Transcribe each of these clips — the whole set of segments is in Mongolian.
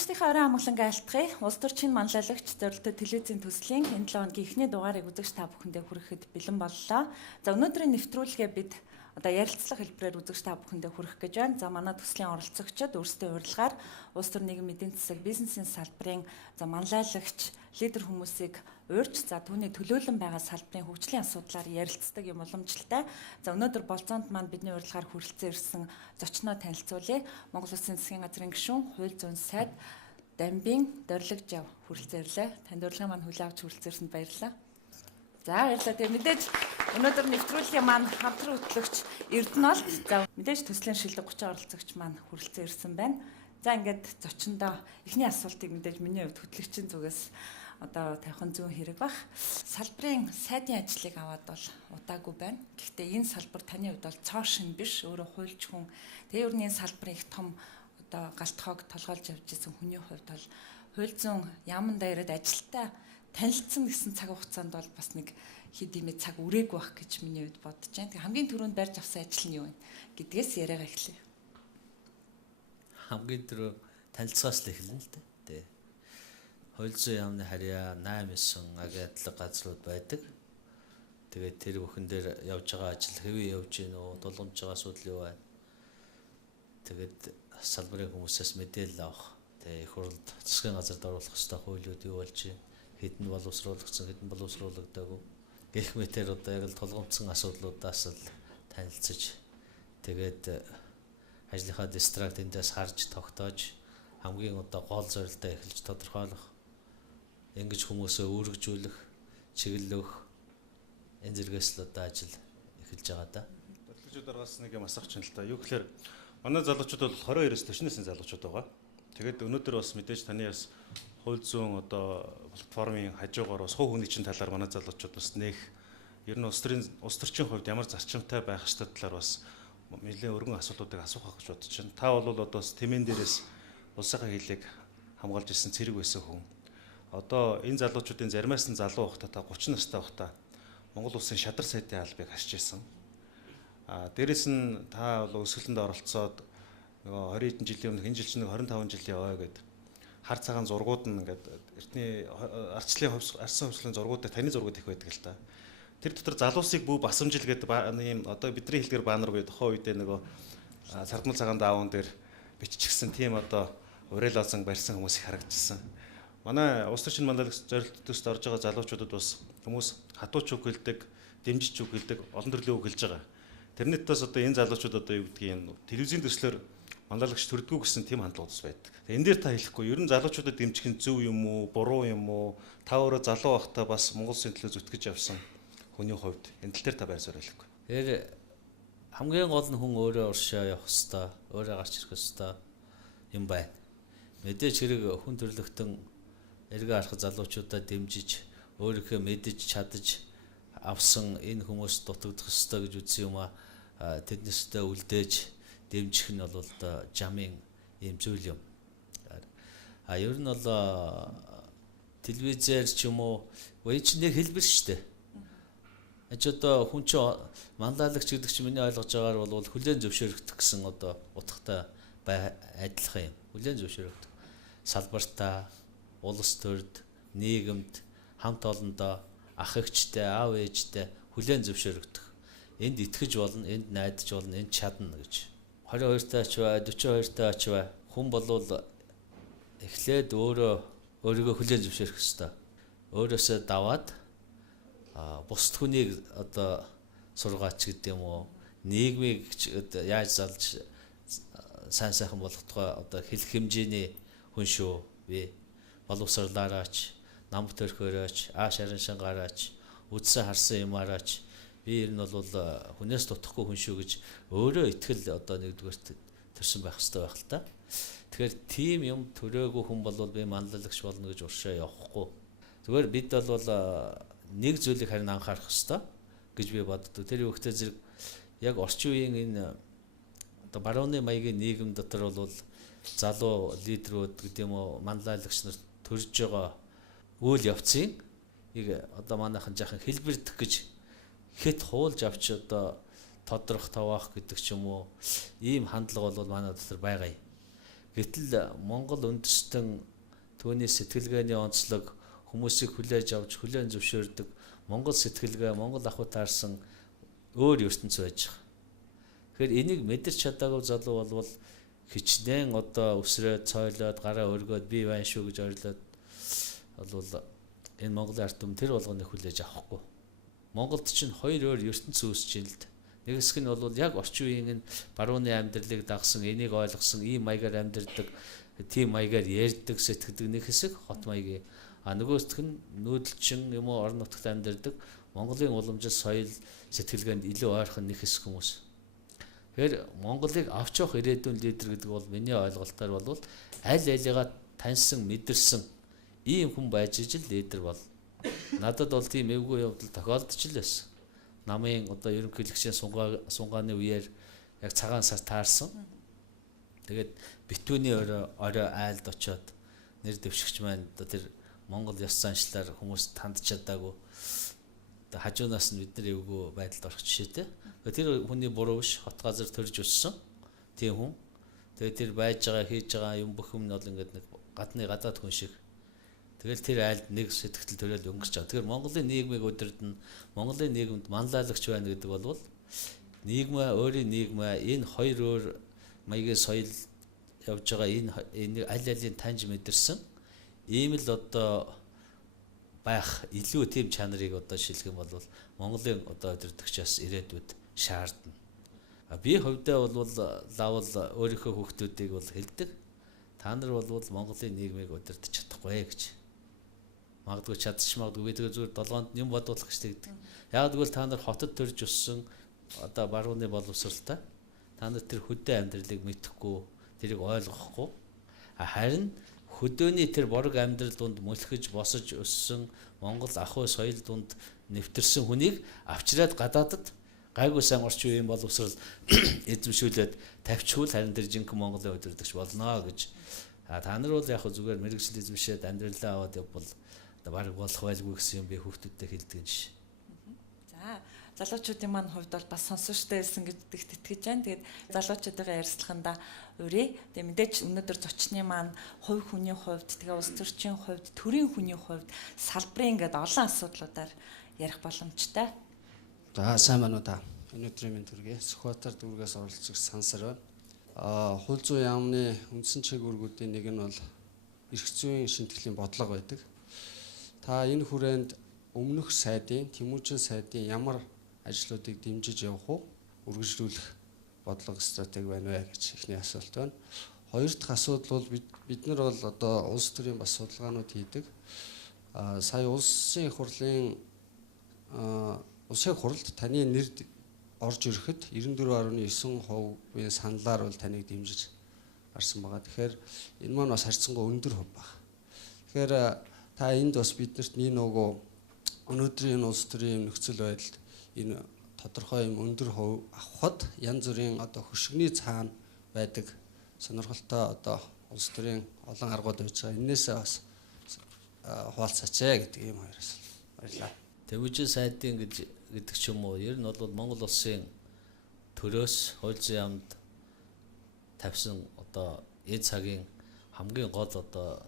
Сонсогчдийнхаа орой амгалан айлтгая. Улс төрчийн манлайлагч зорилттой телевизийн төслийн энэ 7 хоногийн эхний дугаарыг үзэгч та бүхэндээ хүрэхэд бэлэн боллоо. За өнөөдрийн нэвтрүүлгээ бид ярилцлага хэлбэрээр үзэгч та бүхэндээ хүргэх гэж байна. За манай төслийн оролцогчид өөрсдөө урилгаар улс төр нийгмийн эдийн засаг, бизнесийн салбарын манлайлагч, лидер хүмүүсийг урьж түүний төлөөлөн байгаа салбарын хөгжлийн асуудлаар ярилцдаг юм уламжлалтай. За өнөөдөр болзоонд маань бидний урилгаар хүрэлцэн ирсэн зочноо танилцуулъя. Монгол Улсын засгийн газрын гишүүн, хууль зүйн сайд Дамбин Дорилгожав хүрэлцэн ирлээ. Танд урилгын маань хүлээн авч хүрэлцэн ирсэнд баярлалаа. За баярлалаа. Тэгээ мэдээж өнөөдөр нэвтрүүлгийн маань хамтран хөтлөгч Эрдэнэлт, за мэдээж төслийн шилдэг 30 оролцогч маань хүрэлцэн ирсэн байна. За ингээд зочиндоо эхний асуултыг мэдээж миний хувьд хөтлөгчийн зүгээс тавих нь зүүн хэрэг бах. Салбарын сайдын ажлыг аваад бол удаагүй байна. Гэхдээ энэ салбар таны хувьд бол цоо шин биш, өөрөө хуульч хүн. Тэгээ ер нь энэ салбарын их том галтхойг толгойлж явж исэн хүний хувьд бол хууль зүйн яаман даяарад ажилтаа танилцсан гэсэн цаг хугацаанд бол бас нэг хэд имэ цаг үрээгүй байх гэж миний хувьд бодож байна. Тэгээ хамгийн түрүүнд барьж авсан ажил нь юу вэ гэдгээс яриагаа эхлэе. Хамгийн түрүү танилцаас л эхэлнэ л дээ. Хууль зүйн яамны харьяа 8-9 агаатлаг газрууд байдаг. Тэгээд тэр бүхэн дээр явж байгаа ажил хэвээ явж гин үү, тулгамж байгаа асуудал юу байна. Тэгээд салбарын хүмүүсээс мэдээлэл авах. Тэгээд их хурлд засгийн газарт оруулах ёстой хуулиуд юу болж байна. Хэдэн боловсруулагдсан, хэдэн боловсруулагдаагүй. Гэх мэтээр яг л тулгамдсан асуудлуудаас л танилцж тэгээд ажлынхаа дистракт эндээс харж тогтоож хамгийн гол зорилтоо эхэлж тодорхойлох, ингэж хүмүүсээ үүргэжүүлэх, чиглэлөх энэ зэрэгс л ажил эхэлж байгаа да. Төлөвлөж дараагаас нэг юм асуух чинь л та. Юу гэхээр манай залуучууд бол 22-оос төчнөөс залуучууд байгаа. Тэгээд өнөөдөр бас мэдээж таны бас хууль зүйн платформын хажуугаар бас хувь хүний чинь талаар манай залуучууд бас нэх ер нь улс төрчийн хувьд ямар зарчимтай байх ёстой талаар бас нэлээд өргөн асуудлуудыг асуухах гэж бодож байна. Та бол одоо тэмээн дээрээс улсынхаа хилийг хамгаалж ирсэн цэрэг байсан хүн. Одоо энэ залуучуудын заримаас нь залуу байхдаа та 30 настай байхдаа Монгол Улсын шадар сайдын албыг хасч ирсэн. Дээрээс нь та бол өсгөлөнд оролцоод нөгөө 20 хэдэн жилийн өмнө энэ жил чинь 25 жилийн ой гэдэг хар цагаан зургууд нь ингээд эртний арчлын арсан хувьслын зургуудаар таны зургууд их байдаг л та. Тэр дотор залуусыг бүү басамжил гэдэг ийм одоо бидний хэлдгээр банер буюу тухайн үедээ нөгөө сардмал цагаан даавн дээр биччихсэн тийм урайлалсан барьсан хүмүүс их харагдчихсан. Манай улс төрчийн манлайлагч зорилт төсөлд орж байгаа залуучуудад бас хүмүүс хатууч үг хэлдэг, дэмжиж үг хэлдэг, олон төрлийн үг хэлж байгаа. Тэрнээс энэ залуучууд юу гэдгийг телевизийн төслөөр манлайлагч төрдгүү гэсэн тийм хандлагууд байдаг. Энэ дээр та хэлэхгүй ер нь залуучуудад дэмжих нь зөв юм уу, буруу юм уу? Та өөрөө залуу байхдаа бас Монгол Улсын төлөө зүтгэж явсан хүний хувьд энэ тал дээр та байр суурь хэлэхгүй. Тэгэхээр хамгийн гол нь хүн өөрөө уршаа явах хэвээр, өөрөө гарч ирэх хэвээр юм байна. Мэдээж хэрэг хүн төрлөختөн эргээ харах залуучуудаа дэмжиж, өөрийнхөө мэдэж чадаж авсан энэ хүмүүс дутагдах хэвээр гэж үзсэн юм а тэднээсээ үлдээж дэмжих нь бол жамын ийм зүйл юм. Ер нь бол телевизээр ч юм уу ч нэг хэлбэр шүү дээ. Одоо хүн чинь манлайлагч гэдэг чинь миний ойлгож байгаагаар бол хүлээн зөвшөөрөгдөх гэсэн утгатай адилхан юм. Хүлээн зөвшөөрөгдөх. Салбартаа, улс төрд, нийгэмд, хамт олондоо, ах эгчтэй, аав ээжтэй хүлээн зөвшөөрөгдөх. Энд итгэж болно, энд найдаж болно, энд чадна гэж. 22 таач бай, 42 таач бай. Хүн болвол эхлээд өөрийгөө хүлээн зөвшөөрөх ёстой. Өөрөөсөө даваад бусд хүнийг сургаач гэдэг юм уу? Нийгмийг яаж залж сайн болгохтой хэлэх хэмжээний хүн шүү. Би боловсруулаараач, нам төрхөөрөөч, ааш харин шангаараач, үдсэн харсан юмараач би ер нь бол хүнээс дутахгүй хүн шүү гэж өөрөө итгэл нэгдүгээрт төрсөн байх хэрэгтэй байх л та. Тэгэхээр тийм юм төрөөгүй хүн бол би манлайлагч болно гэж уршаа явахгүй. Зүгээр бид бол нэг зүйлийг харин анхаарах хэрэгтэй гэж би боддог. Тэр үгтэй зэрэг яг орчин үеийн энэ барууны маягийн нийгэм дотор бол залуу лидерүүд гэдэг юм уу манлайлагч нар төрж байгаа үйл явцыг манайхан жаахан хэлбэрдэх гэж хэд хуулж авч тодрох таваах гэдэг ч юм уу ийм хандлага бол манай дотор байгаа юм. Гэтэл Монгол үндэстэн түүний сэтгэлгээний онцлог хүмүүсийг хүлээж авч хүлээн зөвшөөрдөг Монгол сэтгэлгээ, Монгол ахуй таарсан өөр ертөнц байж байгаа. Тэгэхээр энийг мэдэрч чадаагүй залуу болвол хичнээн одоо өсрөөд цойлоод гараа өргөөд би байна шүү гэж ойрлоод болвол энэ Монголын ард түмэн тэр болгоныг хүлээж авахгүй. Монголд чинь хоёр өөр ертөнц үүсэж байна л да. Нэг хэсэг нь бол яг орчин үеийн энэ барууны амьдралыг дагсан, энийг ойлгосон, ийм маягаар амьдардаг, тийм маягаар ярьдаг, сэтгэдэг нэг хэсэг хот маягийн. А нөгөө хэсэг нь нүүдэлчин юм уу орон нутагт амьдардаг Монголын уламжил соёл сэтгэлгээнд илүү ойрхон нэг хэсэг хүмүүс. Тэгэхээр Монголыг авч явах ирээдүйн лидер гэдэг бол миний ойлголтоор бол аль алигаа таньсан, мэдэрсэн ийм хүн байж ижил лидер бол. Надад бол тийм эвгүй явдал тохиолдож л байсан. Намын одоо ерөнхийлөгчийн сунгааны үеэр яг цагаан сар таарсан. Тэгээд битүүний орой айлд очоод нэр дэвшигч маань одоо тэр Монгол ёс заншлаар хүмүүс танд чадаагүй. Одоо хажуунаас нь бид нар эвгүй байдалд орох жишээтэй. Тэр хүний буруу биш, хот газар төрж өссөн тийм хүн. Тэгээд тэр байж байгаа, хийж байгаа юм бүх юм нь бол ингээд нэг гадны гадаад хүн шиг. Тэгэл тэр айлд нэг сэтгэл төрөл өнгөрч байгаа. Тэгэхээр Монголын нийгмийг удирдна, Монголын нийгэмд манлайлагч байна гэдэг бол нийгмээ, өөрийн нийгмээ энэ хоёр өөр маягийн соёл явж байгаа энэ аль алийг таньж мэдэрсэн ийм л одоо байх илүү тийм чанарыг одоо шилжих юм бол Монголын одоо удирдагчаас ирээдүйд шаардна. Би хувьдаа бол лавл өөрийнхөө хүүхдүүдийг бол хэлдэг. Та нар бол Монголын нийгмийг удирдах чадахгүй гэж. Магадгүй чадчих магадгүй би тэгээ зүгээр долгоонд юм бодуулах гэж тэгдэг. Яг тэгвэл та нар хотод төрж өссөн одоо барууны боловсралтай. Та нар тэр хөдөө амьдралыг мэдэхгүй, тэрийг ойлгохгүй. Харин хөдөөний тэр борог амьдрал донд мөлхөж босож өссөн Монгол ахуй соёл донд нэвтэрсэн хүнийг авчираад гадаадад гайгүй сайн орчин үеийн боловсрал эзэмшүүлээд тавьчихвал харин тэр жинхэнэ Монголын удирдагч болно гэж. Та нар бол яг зүгээр мэрэгжил эзэмшээд амьдралаа аваад явбал баг болох байлгүй гэсэн юм би хүүхдүүдтэй хэлдэг юм шээ. За залуучуудын маань хувьд бол бас сонсогчтой байсан гэдэгт итгэж байна. Тэгээд залуучуудаа ярилцлаганда өрөө. Тэгээд мэдээж өнөөдөр зочны маань хувь хүний хувьд, тэгээ улс төрчийн хувьд, төрийн хүний хувьд салбарын ингээд олон асуудлуудаар ярих боломжтой. За сайн байна уу та. Өнөөдрийн минь төргий Сүхбаатар дүүргээс оролцож сансар байна. Хууль зүйн яамны үндсэн чиглэлүүдийн нэг нь бол эрх зүйн шинтгэлийн бодлого байдаг. Та энэ хүрээнд өмнөх сайдын, Тэмүүжин сайдын ямар ажлуудыг дэмжиж явах уу, үргэлжлүүлэх бодлого стратеги байна вэ гэж ихний асуулт байна. Хоёр дахь асуудал бол бид нар бол одоо улс төрийн бас судалгаанууд хийдэг. Сая улсын хурлын улсын хуралд таны нэр орж ирэхэд 94.9%-ийн саналаар бол таныг дэмжиж гарсан байгаа. Тэгэхээр энэ маань бас харьцангуй өндөр хөв баг. Тэгэхээр та энд бас биднэрт нэг нөгөө өнөөдрийн улс төрийн нөхцөл байдалд энэ тодорхой юм өндөр хөв авахд янз бүрийн одоо хөшгөний цаана байдаг сонирхолтой одоо улс төрийн олон аргууд байж байгаа. Энээсээ бас хуваалцаач гэдэг юм хоёроос баярлалаа. Тэмүүжин сайдын гэдэг ч юм уу ер нь бол Монгол улсын төрөөс хууль зүйн яамд тавьсан одоо энэ цагийн хамгийн гол одоо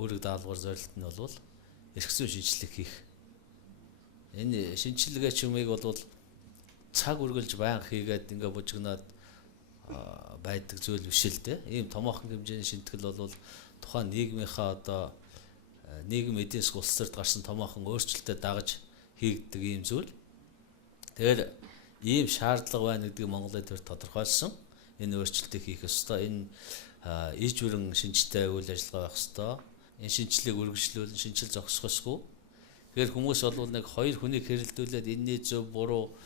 өөрөг даалгавар зорилт нь бол эрх зүйн шинжилгээ хийх. Энэ шинжилгээ чимээг бол цаг үргэлж байнга хийгээд ингээ бужигнаад байдаг зүйл биш л дээ. Ийм томоохон хэмжээний шинтгэл бол тухайн нийгмийнхаа одоо нийгэм эдийн засгийн улс төрд гарсан томоохон өөрчлөлтөд дагаж хийгддэг ийм зүйл. Тэгэхээр ийм шаардлага байна гэдгийг Монголын төр тодорхойлсон. Энэ өөрчлөлтийг хийх ёстой. Энэ иж бүрэн шинжтэй үйл ажиллагаа байх ёстой. Энэ шинжилгээг үргэлжлүүлэн шинжил зогсохсгүй. Тэгэхээр хүмүүс бол нэг хоёр хүнийг хэрэлдүүлээд энэний зөв буруу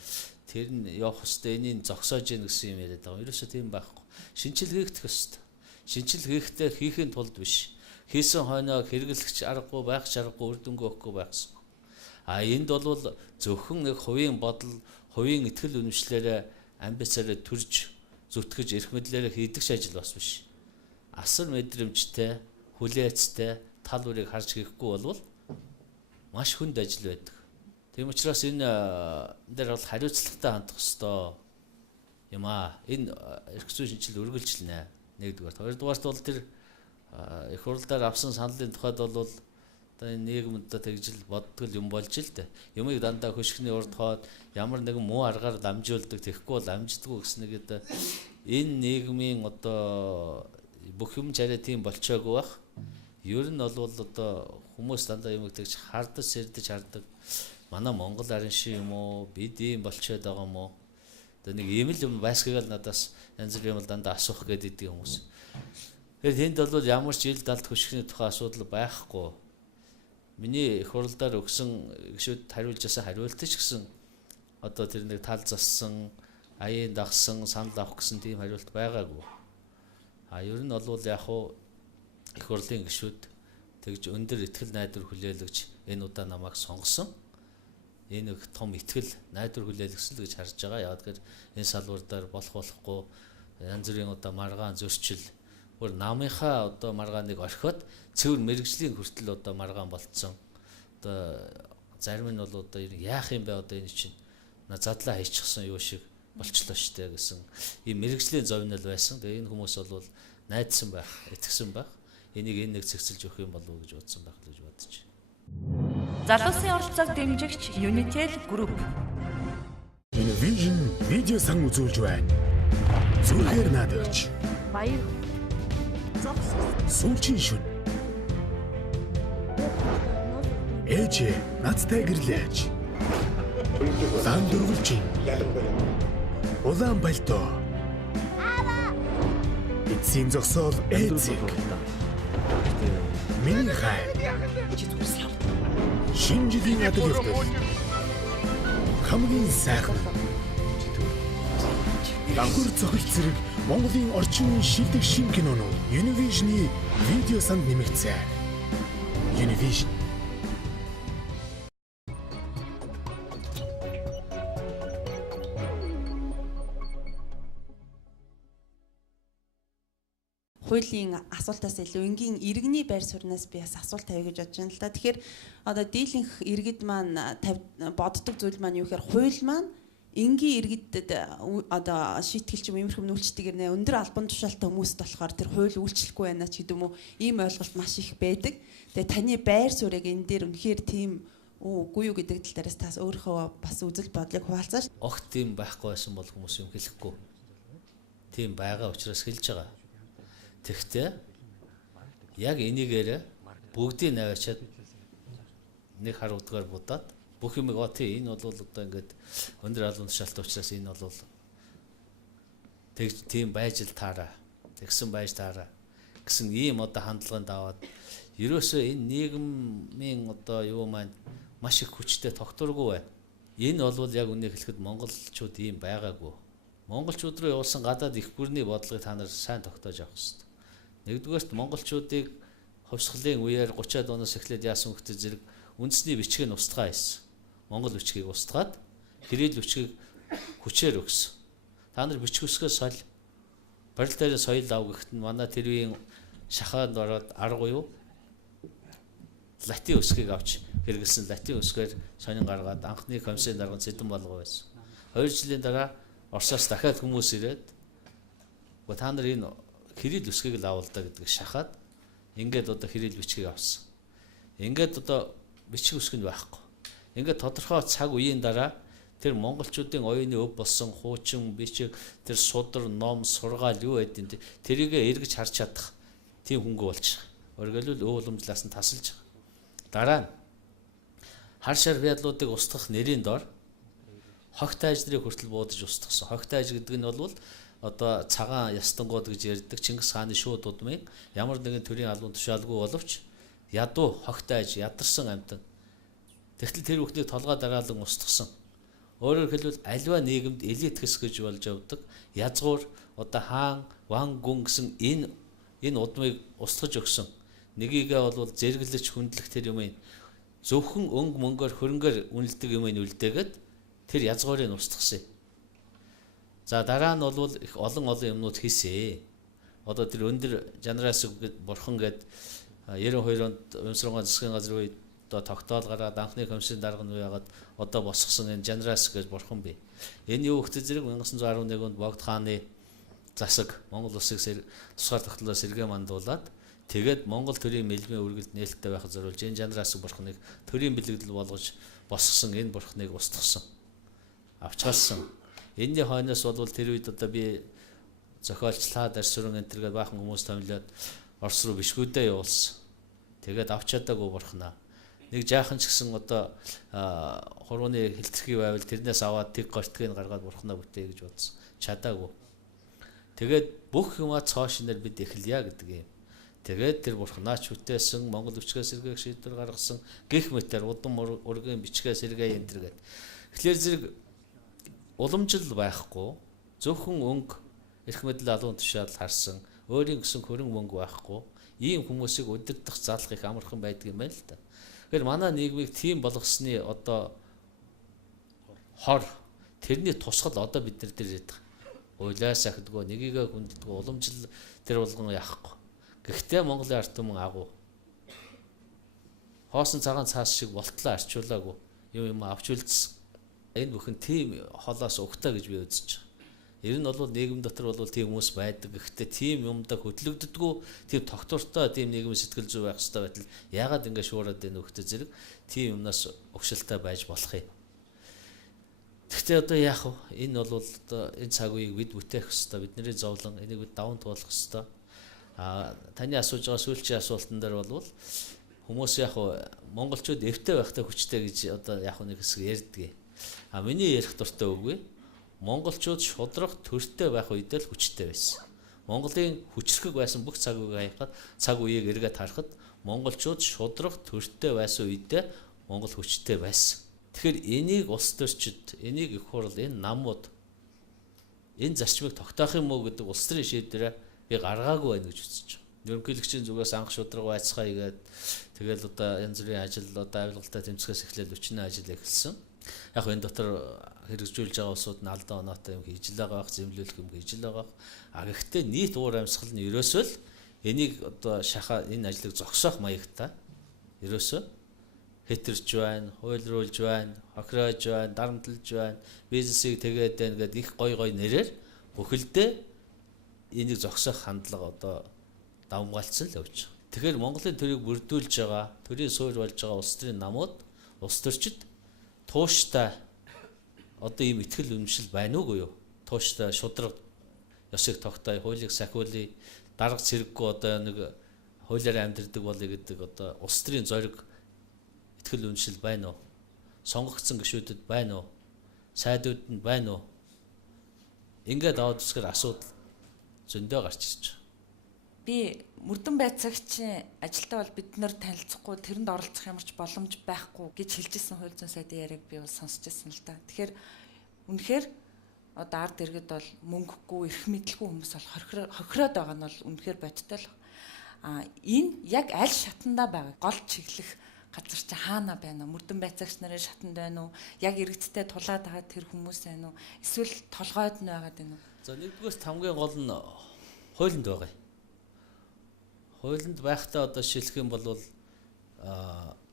тэр нь явах ёстой, энийг зогсоож ийн гэсэн юм яриад байгаа. Ерөөсөө тийм байхгүй. Шинжил хийгдэх ёстой. Шинжил хийхдээ хийхин тулд биш. Хийсэн хойноо хэрэглэгч аргагүй байх, чаргагүй үр дүнгүй өгөхгүй байхсан. Энд бол зөвхөн нэг хувийн бодол, хувийн итгэл үнэмшлээрээ амбицаараа төрж зүтгэж эрх мэдлээрээ хийдэг ажил бас биш. Асар мэдрэмжтэй, хүлээцтэй тал бүрийг харж хийхгүй бол маш хүнд ажил байдаг. Тийм учраас энэ дээр бол хариуцлагатай хандах ёстой юм аа. Энэ эрх зүйн шинжилгээ үргэлжлэнэ. Нэгдүгээр. Хоёрдугаарт бол тэр их хурлаар авсан саналын тухайд бол одоо энэ нийгэмд тэгжил боддог юм болж л дээ. Юмыг дандаа хөшгөний урд хоод ямар нэгэн муу аргаар дамжуулдаг, тэгэхгүй бол амждаггүй гэсэн нэг одоо энэ нийгмийн одоо бүх юм царай тийм болчоогүй байх. Ер нь бол одоо хүмүүс дандаа юмыг тэгж хардаж сэрдэж хардаг. Манай Монгол арын шиг юм уу? Бид ийм болчоод байгаа юм уу? Одоо нэг ийм л юм байсгийг л надаас янз бүр юм дандаа асуух гээд идэг хүмүүс. Тэгэхээр тэнд бол ямар ч ил далд хөшгөний тухай асуудал байхгүй. Миний их хурлаар өгсөн гişүүд хариулж ясаа хариултч гэсэн одоо тэр нэг тал зассан, аян дагсан, санал авах гэсэн тийм хариулт байгаагүй. Ер нь бол яг хуу их хурлын гишүүд тэгж өндөр ихтгэл найдвар хүлээлгэж энэ удаа намайг сонгосон. Энэ их том ихтгэл найдвар хүлээлгэсэн л гэж харж байгаа. Яг тэгэхээр энэ салбараар болохгүй янз бүрийн одоо маргаан зөрчил бүр намынхаа одоо маргааныг орхиод цэвэр мэрэгжлийн хүртэл одоо маргаан болцсон. Одоо зарим нь бол одоо яах юм бэ одоо энэ чинь задлаа хийчихсэн юу шиг болчлоо штэ гэсэн ийм мэрэгжлийн зовнил байсан. Тэгээ энэ хүмүүс бол найдсан байх, итгэсэн байх. Энийг энэ нэг зэгцэлж өгөх юм болов уу гэж бодсон байх л гэж бодож байна. Залуусын оролцоог дэмжигч Unitel Group. Univision видео сан үзүүлж байна. Зүрхээр наадагч. Баяр. Сүүлчийн шүн. Ээжээ надтай гэрлээч. Зам дөрвөлжин. Улаан пальто. Эцсийн зогсоол эцэг. Миний хай. Шинжлэлийн адил явдал. Хамгийн сайхан. Дангур цохил зэрэг Монголын орчин үеийн шилдэг шин кинонууд Univision-ы видео санд нэмэгдсэн. Univision. Хуулийн асуултаас илүү энгийн иргэний байр сууриас би бас асуулт тавья гэж бодож байна л да. Тэгэхээр одоо дийлэнх иргэд маань боддог зүйл маань юу гэхээр хууль маань энгийн иргэдэд одоо шийтгэлч юм иймэрхүү нүүлчтэйгээр нэ өндөр албан тушаалтай хүмүүст болохоор тэр хууль үйлчлэхгүй байна ч гэдэг юм уу ийм ойлголт маш их байдаг. Тэгээ таны байр суурийг энэ дээр үнэхээр тийм үгүй юу гэдэг тал дээрээс тас өөрийнхөө бас үзэл бодлыг хуваалцааш. Огт тийм байхгүй байсан бол хүмүүс юм хэлэхгүй. Тийм байгаа учраас хэлж байгаа. Тэгэхдээ яг энийгээр бүгдийг наваачаад нэг хар удгаар будаад бүх юмыг энэ бол одоо ингээд өндөр албан тушаалтай учраас энэ бол тэг тийм байж л таараа тэгсэн байж таараа гэсэн ийм одоо хандлаганд аваад ерөөсөө энэ нийгмийн одоо юу маань маш их хүчтэй тогтворгүй бай. Энэ бол яг үнийг хэлэхэд монголчууд ийм байгаагүй. Монголчууд руу явуулсан гадаад их бүрний бодлогыг та нар сайн тогтоож авах хэрэгтэй. Нэгдүгээрт монголчуудыг хувьсгалын үеэр 30-аад оноос эхлээд яасан хөхтэй зэрэг үндэсний бичгийг нь устгаа хийсэн. Монгол бичгийг устгаад Кирилл бичгийг хүчээр өгсөн. Та нар бичих үсгээ соль барил дээр соёл ав гэхэд нь манай тэр үеийн шахаад ороод арга юу латин үсгийг авч хэрэгэлсэн латин үсгээр сонин гаргаад анхны комиссын дарга зэдэн болгоо байсан. 2 жилийн дараа Оросоос дахиад хүмүүс ирээд та нар энэ Кирилл үсгийг л авалдаа гэдэг шахаад ингээд одоо Кирилл бичгийг авсан. Ингээд одоо бичих үсэг нь байхгүй. Ингээд тодорхой цаг үеийн дараа тэр монголчуудын оюуны өв болсон хуучин бичиг тэр судар ном сургаал юу байдیں۔ Тэрийгэ эргэж харж чадах тийм хөнгө болж байгаа. Оргилол өв уламжлаас нь тасалж байгаа. Дараа нь хар шар бядлуудыг устгах нэрийн дор хогт айж нарыг хүртэл буудаж устгасан. Хогт айж гэдэг нь бол одоо цагаан ястангууд гэж ярьдаг Чингис хааны шууд удмыг ямар нэгэн төрлийн албан тушаалгүй боловч ядуу хогт айж ядарсан амьтан. Тэгтэл тэр бүхнийг толгой дараалан устгасан. Өөрөөр хэлбэл альва нийгэмд элит хэс гэж болж явдаг язгуур одоо хаан, ван гүн гэсэн энэ удмыг устгаж өгсөн. Нэгийгээ бол зэрэглэж хүндлэх тэр юмыг зөвхөн өнгө мөнгөөр хөрөнгөөр үнэлдэг юмыг үлдээгээд тэр язгуурыг устгасан. За дараа нь бол их олон юмнууд хийсэн. Одоо тэр өндөр жанраас гээд бурхан гээд 92 онд Умсрангон засгийн газрын үед одоо тогтоол гараад анхны комиссын дарга нь яагаад одоо босгосон энэ жанраас гэж бурхан бий. Энэ юу ихтэй зэрэг 1911 онд Богд хааны засаг Монгол улсыг тусгаар тогтнолоо сэргээ мандуулаад тэгээд Монгол төрийн мэлмийн үргэлд нээлттэй байхад зориулж энэ жанраас бурхныг төрийн бэлэгдэл болгож босгосон энэ бурхныг устгасан. Авчгаалсан. Энэний хойноос бол тэр үед одоо би зохиолчлаад арьсуран энтергээд баахан хүмүүс томилоод Орос руу бишгүүдээ явуулсан. Тэгээд авч чадаагүй бурхнаа. Нэг жаахан ч гэсэн одоо хурууны хэлтэрхий байвал тэрнээс аваад тэг гортгийг гаргаад бурхнаа бүтээ гэж бодсон. Чадаагүй. Тэгээд бүх юмаа цоо шинээр бид эхэлье гэдэг юм. Тэгээд тэр бурхнаач бүтээсэн Монгол өвчгөөс сэргээх шийдвэр гаргасан гэх мэтэр удам ургийн бичгээс сэргээ энтергээд. Тэгэхээр зэрэг уламжил байхгүй зөвхөн өнгө эрх мэдэл алуун тушаал харсан өөрийн гэсэн хөрөнгө мөнгө байхгүй ийм хүмүүсийг удирдах залах их амархан байдаг юм байна л да. Тэгэхээр манай нийгмийг тийм болгосны одоо хор тэрний тусгал одоо бид нар дээр ядах. Уйлаас ахдгөө нёгийгээ хүнддгөө уламжил тэр болгон яахгүй. Гэхдээ Монголын ард түмэн агуу. Хоосон цагаан цаас шиг болтлоо арчуулаагүй юм авч үлдсэн. Энэ бүхэн тийм холоос угтаа гэж би үзэж байгаа. Ер нь бол нийгэм дотор бол тийм хүмүүс байдаг. Гэхдээ тийм юмдаа хөдлөгддөггүй, тийм тогтвортой тийм нийгмийн сэтгэл зүй байх хэрэгтэй байтал яагаад ингэ шуураад энэ хөлтө зэрэг тийм юмнаас өгшөлтэй байж болох юм. Гэхдээ одоо яах вэ? Энэ бол одоо энэ цаг үеийг бид бүтээх хэрэгтэй. Бидний зовлон энийг бид даван туулах хэрэгтэй. Таны асууж байгаа сүүлчийн асуултан дээр бол хүмүүс яг монголчууд эвтэй байхтай хүчтэй гэж одоо яг нэг хэсэг ярьдаг. Миний ярих дуртай үгүй. Монголчууд шудрах төртэй байх үед л хүчтэй байсан. Монголын хүчрхэг байсан бүх цаг үеийг эргээд харахад монголчууд шудрах төртэй байсан үедээ Монгол хүчтэй байсан. Тэгэхээр энийг улс төрчид, энийг их хурл, энэ намууд энэ зарчмыг тогтоох юм уу гэдэг улс төрийн шийдвэрээ би гаргаагүй байна гэж үзэж байна. Ерөнхийлөгчийн зүгээс анх шудраг байцгаа игээд тэгэл одоо янз бүрийн ажил одоо авилгалтай тэмцэхээс эхлээд өчнөө ажил эхэлсэн. Яг энэ дотор хэрэгжүүлж байгаа улсууд нь алдаа оноотой юм хийж л байгаа, зэмлүүлэх юм хийж л байгаа. Гэхдээ нийт уур амьсгал нь ерөөсөө л энийг одоо шахаа энэ ажлыг зогсоох маягтай ерөөсөө хэтэрч байна, хуйлруулж байна, хохироож байна, дарамтлж байна, бизнесийг тэгээд байна гэдэг их гой нэрээр бүхэлдээ энийг зогсоох хандлага одоо давмгаалцсан л явж байгаа. Тэгэхээр Монголын төрийг бүрдүүлж байгаа, төрийн суурь болж байгаа улс төрийн намууд, улс төрчид тууштай одоо ийм ихтгэл үнэмшил байна уугүй юу? Тууштай шудраг ёсыг тогтоё, хуулийг сахиулъя, дарга цэрэггүй одоо нэг хуулиар амьдэрдэг болъё гэдэг одоо улс төрийн зориг ихтгэл үнэмшил байна уу? Сонгогдсон гишүүдэд байна уу? Сайдууд нь байна уу? Ингээд аваад үзэхээр асуудал зөндөө гарч ирж байгаа. Би мөрдөн байцаагчийн ажилтаа бол бид нэр танилцахгүй тэрэнд оролцох ямар ч боломж байхгүй гэж хэлжсэн хууль зүйн сайдын яриаг би бол сонсч байсан л да. Тэгэхээр үнэхээр одоо ард иргэд бол мөнгөгүй, эрх мэдэлгүй хүмүүс бол хохироод байгаа нь бол үнэхээр бодтой л. Энэ яг аль шатандаа байгаа гол чиглэх газар чи хаана байна уу? Мөрдөн байцаагч нарын шатанд байна уу? Яг иргэдтэй тулаад байгаа тэр хүмүүс байна уу? Эсвэл толгойд нь байгаад байна уу? За нэгдүгээрс хамгийн гол нь хуулинд байгаа. Хуулинд байхдаа одоо шилжих юм бол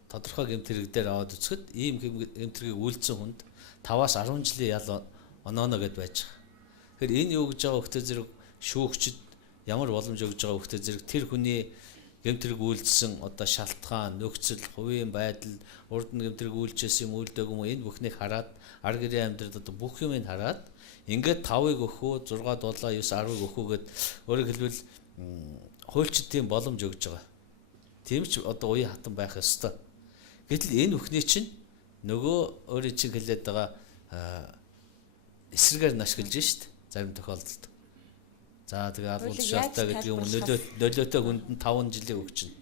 тодорхой гэмтрэг дээр аваад үзэхэд ийм гэмтргийг үйлдсэн хүнд 5-аас 10 жилийн ял онооно гэд байж байгаа. Тэгэхээр энэ юу гэж байгаа хөлтө зэрэг шүүгчд ямар боломж өгж байгаа хөлтө зэрэг тэр хүний гэмтрэг үйлдсэн одоо шалтгаан, нөхцөл, хувийн байдал, урд нь гэмтрэг үйлчсэн юм үйлдэггүй юм энэ бүхнийг хараад ар гэрийн амьдралд одоо бүх юмыг хараад ингээд 5-ыг өгөх үү, 6, 7, 9, 10-ыг өгөх үү гэд өөрөөр хэлбэл хуульчид тийм боломж өгж байгаа. Тийм ч одоо уян хатан байх ёстой. Гэтэл энэ бүхний чинь нөгөө өөрийн чинь хэлээд байгаа эсрэгээр нь ашиглаж шít зарим тохиолдолд. За тэгээ албан тушаалтай гэдэг юм нөлөөтэй хүнд нь 5 жилийн өгч чинь.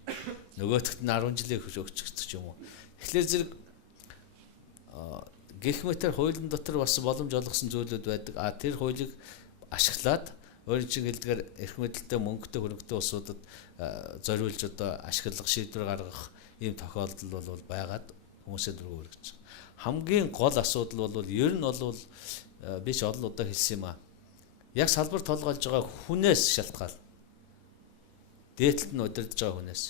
Нөгөөтгт нь 10 жилийн өгч гэдэг юм уу. Тэгэхээр зэрэг гэх мэтэр хуулийн дотор бас боломж олгосон зүйлүүд байдаг. Тэр хуулийг ашиглаад өөрийн чинь хэлдгээр эрх мэдэлтэй мөнгөтэй хөрөнгөтэй улсуудад зориулж одоо ашиглах шийдвэр гаргах ийм тохиолдол бол байгаад хүмүүсээ дөрөв өргөж байгаа. Хамгийн гол асуудал бол ер нь бол би ч олон удаа хэлсэн юм аа. Яг салбар толгойлж байгаа хүнээс шалтгаал. Дээдлэлд нь удирдах байгаа хүнээс.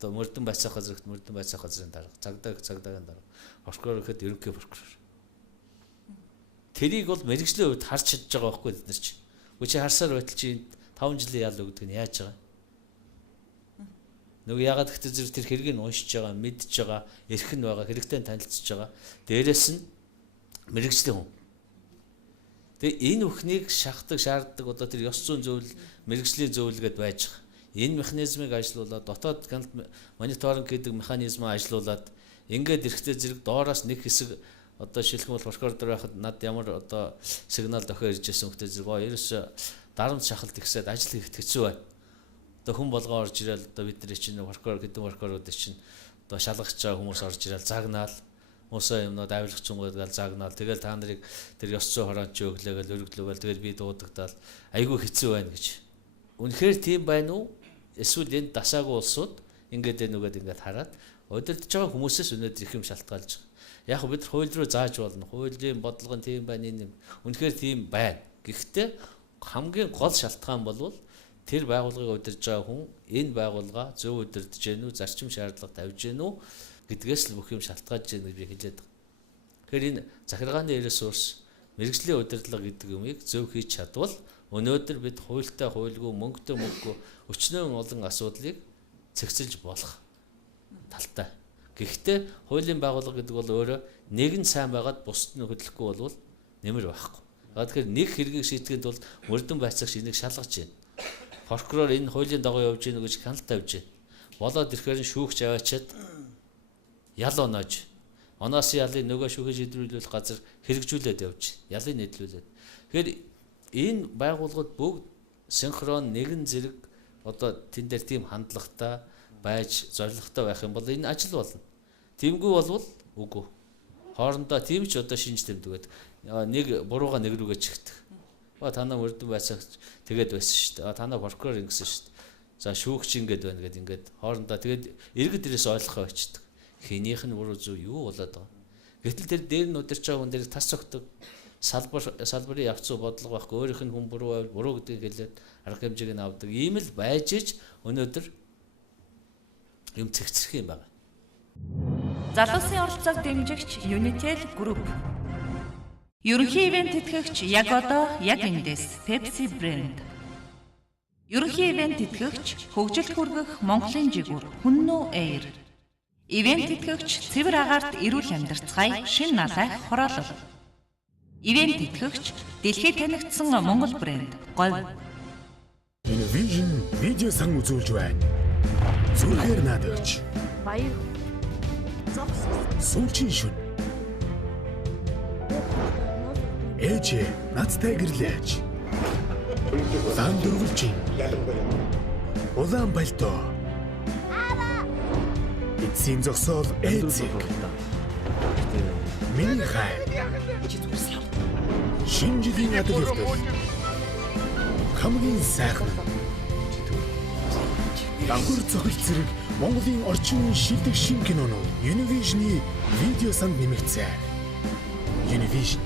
Одоо мөрдөн байцаах газрт мөрдөн байцаах газрын дарга, цагдаагийн дарга, прокурор гэхэд ерөнхий прокурор. Тэрийг бол мэргэжлийн хувьд харж чадж байгаа байхгүй бид нар чинь. Чи харсаар байтал чи 5 жилийн ял өгдөг нь яаж байгаа? Нөгөө ягаад гэхдээ зэрэг тэр хэргийг уншиж байгаа, мэдж байгаа, эрх нь байгаа, хэрэгтэй танилцж байгаа. Дээрээс нь мэрэгжлийн хүн. Тэгээ энэ бүхнийг шахдаг, шаарддаг одоо тэр ёс зүйн зөвлөл, мэрэгжлийн зөвлөгөөд байж байгаа. Энэ механизмыг ажилуулад дотоод мониторинг гэдэг механизмаа ажилуулад ингээд эрхтэй зэрэг доороос нэг хэсэг одоо шилхэн бол прокурор дээр байхад над ямар одоо сигнал дохио ирж байсан хөхтэй зэрэг ерөөсө дарамт шахалт ихсээд ажил хийхэд хэцүү байна. Одоо хүн болгоо орж ирэл одоо бидний чинь прокурор гэдэг прокурорууд чинь одоо шалгагч байгаа хүмүүс орж ирэл загнаал уусаа юмнууд авилгач юм гээд загнаал тэгэл та нарыг тэр ёс зүйн хороонд чи өглөөгөл өргөлөөгөл тэгэл би дуудагдал айгүй хэцүү байна гэж. Үнэхээр тийм байна уу? Эсвэл энэ дасаагүй улсууд ингээд нэгээд хараад удирдах байгаа хүмүүсээс өнөөдөр их юм шалтгаалж байгаа. Яг бид хууль руу зааж болно. Хуулийн бодлого нь тийм байна энэ юм. Үнэхээр тийм байна. Гэхдээ хамгийн гол шалтгаан бол тэр байгууллагыг удирдах байгаа хүн энэ байгууллага зөв удирдах гэнэ үү, зарчим шаардлага тавьж гэнэ үү гэдгээс л бүх юм шалтгаалж гэнэ гэж би хэлээд байгаа. Тэгэхээр энэ захиргааны ресурс, мэрэгжлийн удирдлага гэдэг юмыг зөв хийж чадвал өнөөдөр бид хуультай хуульгүй, мөнгөтэй мөнгөгүй өчнөө олон асуудлыг цэгцэлж болох талтай. Гэхдээ хуулийн байгууллага гэдэг бол өөрөө нэг нь сайн байгаад бусд нь хөдлөхгүй бол нэмэр байхгүй. Тэгэхээр нэг хэргийг шийдэхэд бол мөрдөн байцаагч энийг шалгаж байна. Прокурор энэ хуулийн дагуу явж гэнэ гэж хяналт тавьж байна. Болоод ирэхээр шүүгч аваачаад ял оноож. Оноос ялыг нөгөө шүүхийг шийдвэрлэх газар хэрэгжүүлээд явж. Ялыг нийтлүүлээд. Тэгэхээр энэ байгууллагууд бүгд синхрон нэгэн зэрэг одоо тэн дээр тийм хандлагатай байж зорилготой байх юм бол энэ ажил болно. Тэмгүй болвол үгүй. Хоорондоо тийм ч одоо шинж тэмдгээд нэг бурууга нэг рүүгээ чигтэх. Танаа мөрдөн байцаагч тэгээд байсан шүү дээ. Танаа прокурор ингэсэн шүү дээ. За шүүгч ингэж байна гэдэг хоорондоо тэгээд иргэд дээрээс ойлгохоо очдөг. Хинийх нь буруу зөв юу болоод байгаа. Гэтэл тэр дээр нь удирч байгаа хүн дээр тас цогтөг салбарын явцуу бодлого байхгүй өөрийнх нь хүн буруу байвал буруу гэдгийг хэлээд арга хэмжээг нь авдаг. Ийм л байж ич өнөөдөр юм цэгцрэх юм байна. Залуусын оролцоог дэмжигч Unitel Group. Ерөнхий ивент тэтгэгч яг одоо яг эндээс Pepsi брэнд. Ерөнхий ивент тэтгэгч хөгжилд хүргэх Монголын жигүүр Хүннүү Air. Ивент тэтгэгч цэвэр агаарт эрүүл амьдарцгаая шин налайх хороолол. Ивент тэтгэгч дэлхийд танигдсан Монгол брэнд Говь. Univision видео сан үзүүлж байна. Зүрхээр наадагч. Баяр. Сүүлчийн шүн. Ээжээ надтай гэрлээч. Улаан дөрвөлжин. Улаан пальто. Эцсийн зогсоол эцэг. Миний хай. Шинжлэлийн адил явдал. Хамгийн сайхан. Дангур цогц зэрэг Монголын орчин үеийн шилдэг шин кинонууд Univision-ы видео санд нэмэгдсэн. Univision.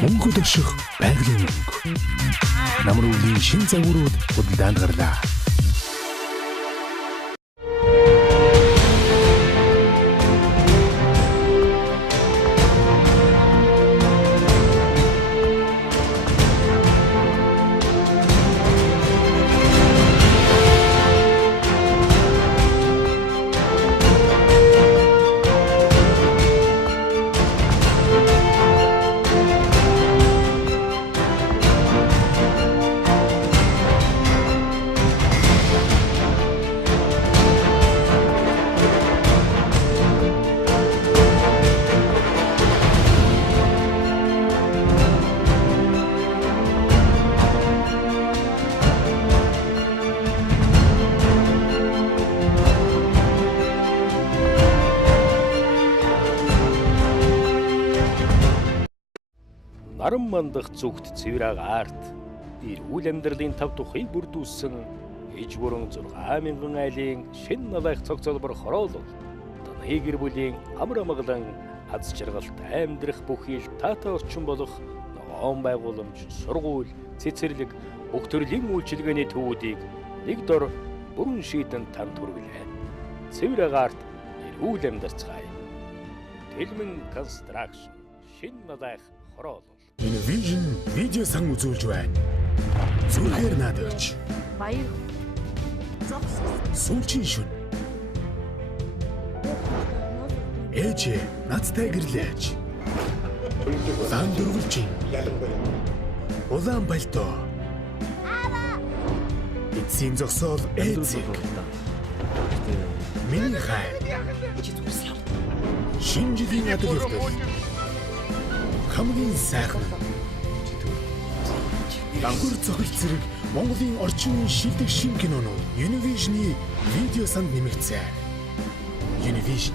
Мөнгө дөшөх байгалийн мөнгө. Намруулийн шин загварууд худалдаанд гарлаа. наран мандах зүгт цэврэг арт эрүүл амьдралын тав тухыг бүрдүүлсэн иж бүрэн 6,000 айлын шин налайх цогцолбор хороолол таны гэр бүлийн амар амгалан аз жаргалт амьдрах бүхий л таатай орчин болох ногоон байгууламж, сургууль, цэцэрлэг бүх төрлийн үйлчилгээний төвүүдийг нэг дор бүрэн шийдэн танд хүргэлээ. Цэврэг арт эрүүл амьдарцгаая. Тэлмэн констракшн шин налайх хороолол. Univision видео сан үзүүлж байна. Зүрхээр наадагч. Баяр. Сүүлчийн шүн. Ээж надтай гэрлээч. Сан дөрвөлжин. Улаан пальто. Эцсийн зогсоол ээцэг. Миний хай. Шинжлэлийн адил явдал. Хамгийн сайхан. Дангур цохил зэрэг Монголын орчин үеийн шилдэг шин кинонууд Univision-ы видео санд нэмэгдсэн. Univision.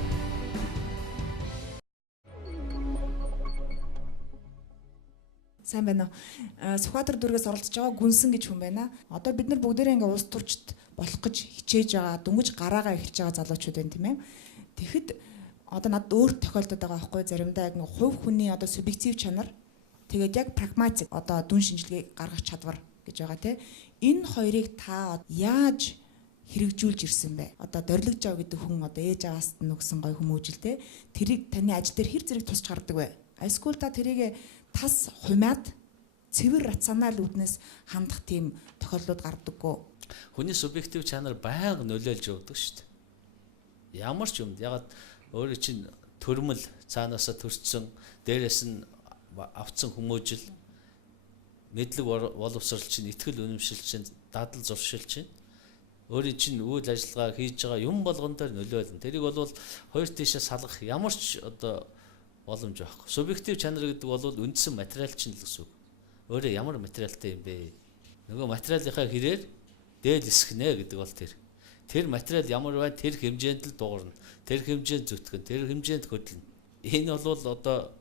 Сайн байна уу? Сүхбаатар дүргээс оролцож байгаа Гүнсэн гэж хүн байна. Одоо бид нар бүгдээрээ ингээ улс төрчд болох гэж хичээж байгаа, дүнгиж гараагаа эхэлж байгаа залуучууд байна тийм ээ. Тэгэхэд одоо надад өөр тохиолдод байгаа байхгүй заримдаа яг нэг хувь хүний одоо субъектив чанар тэгээд яг прагматик одоо дүн шинжилгээ гаргах чадвар гэж байгаа тийм. Энэ хоёрыг та яаж хэрэгжүүлж ирсэн бэ? Одоо дорилгож жав гэдэг хүн одоо ээж аваас нь өгсөн гой хүмүүжилтэй тэрийг таны ажил дээр хэр зэрэг тусч гардаг вэ? Эсвэл та тэрийг тас хумаад цэвэр рационал үүднээс хандах тийм тохиолдлууд гардаггүй. Хүний субъектив чанар байнга нөлөөлж явдаг шүү дээ. Ямар ч юмд ягаад өөрөө чинь төрмөл цаанаасаа төрсөн, дээрээс нь авцсан хүмүүжил, мэдлэг боловсрол чинь, итгэл үнэмшил чинь, дадал зуршил чинь өөрийн чинь үйл ажиллагаа хийж байгаа юм болгон дээр нөлөөлнө. Тэрийг бол хоёр тийшээ салгах ямар ч одоо боломж байхгүй. Субъектив чанар гэдэг бол үндсэн материал чинь л гэсэн үг. Өөрөө ямар материалтай юм бэ? Нөгөө материалынхаа хэрээр дээл эсгэнэ гэдэг бол тэр. Тэр материал ямар бай тэр хэмжээнд л дуурна. Тэр хэмжээнд зүтгэн, тэр хэмжээнд хөдлөнө. Энэ бол одоо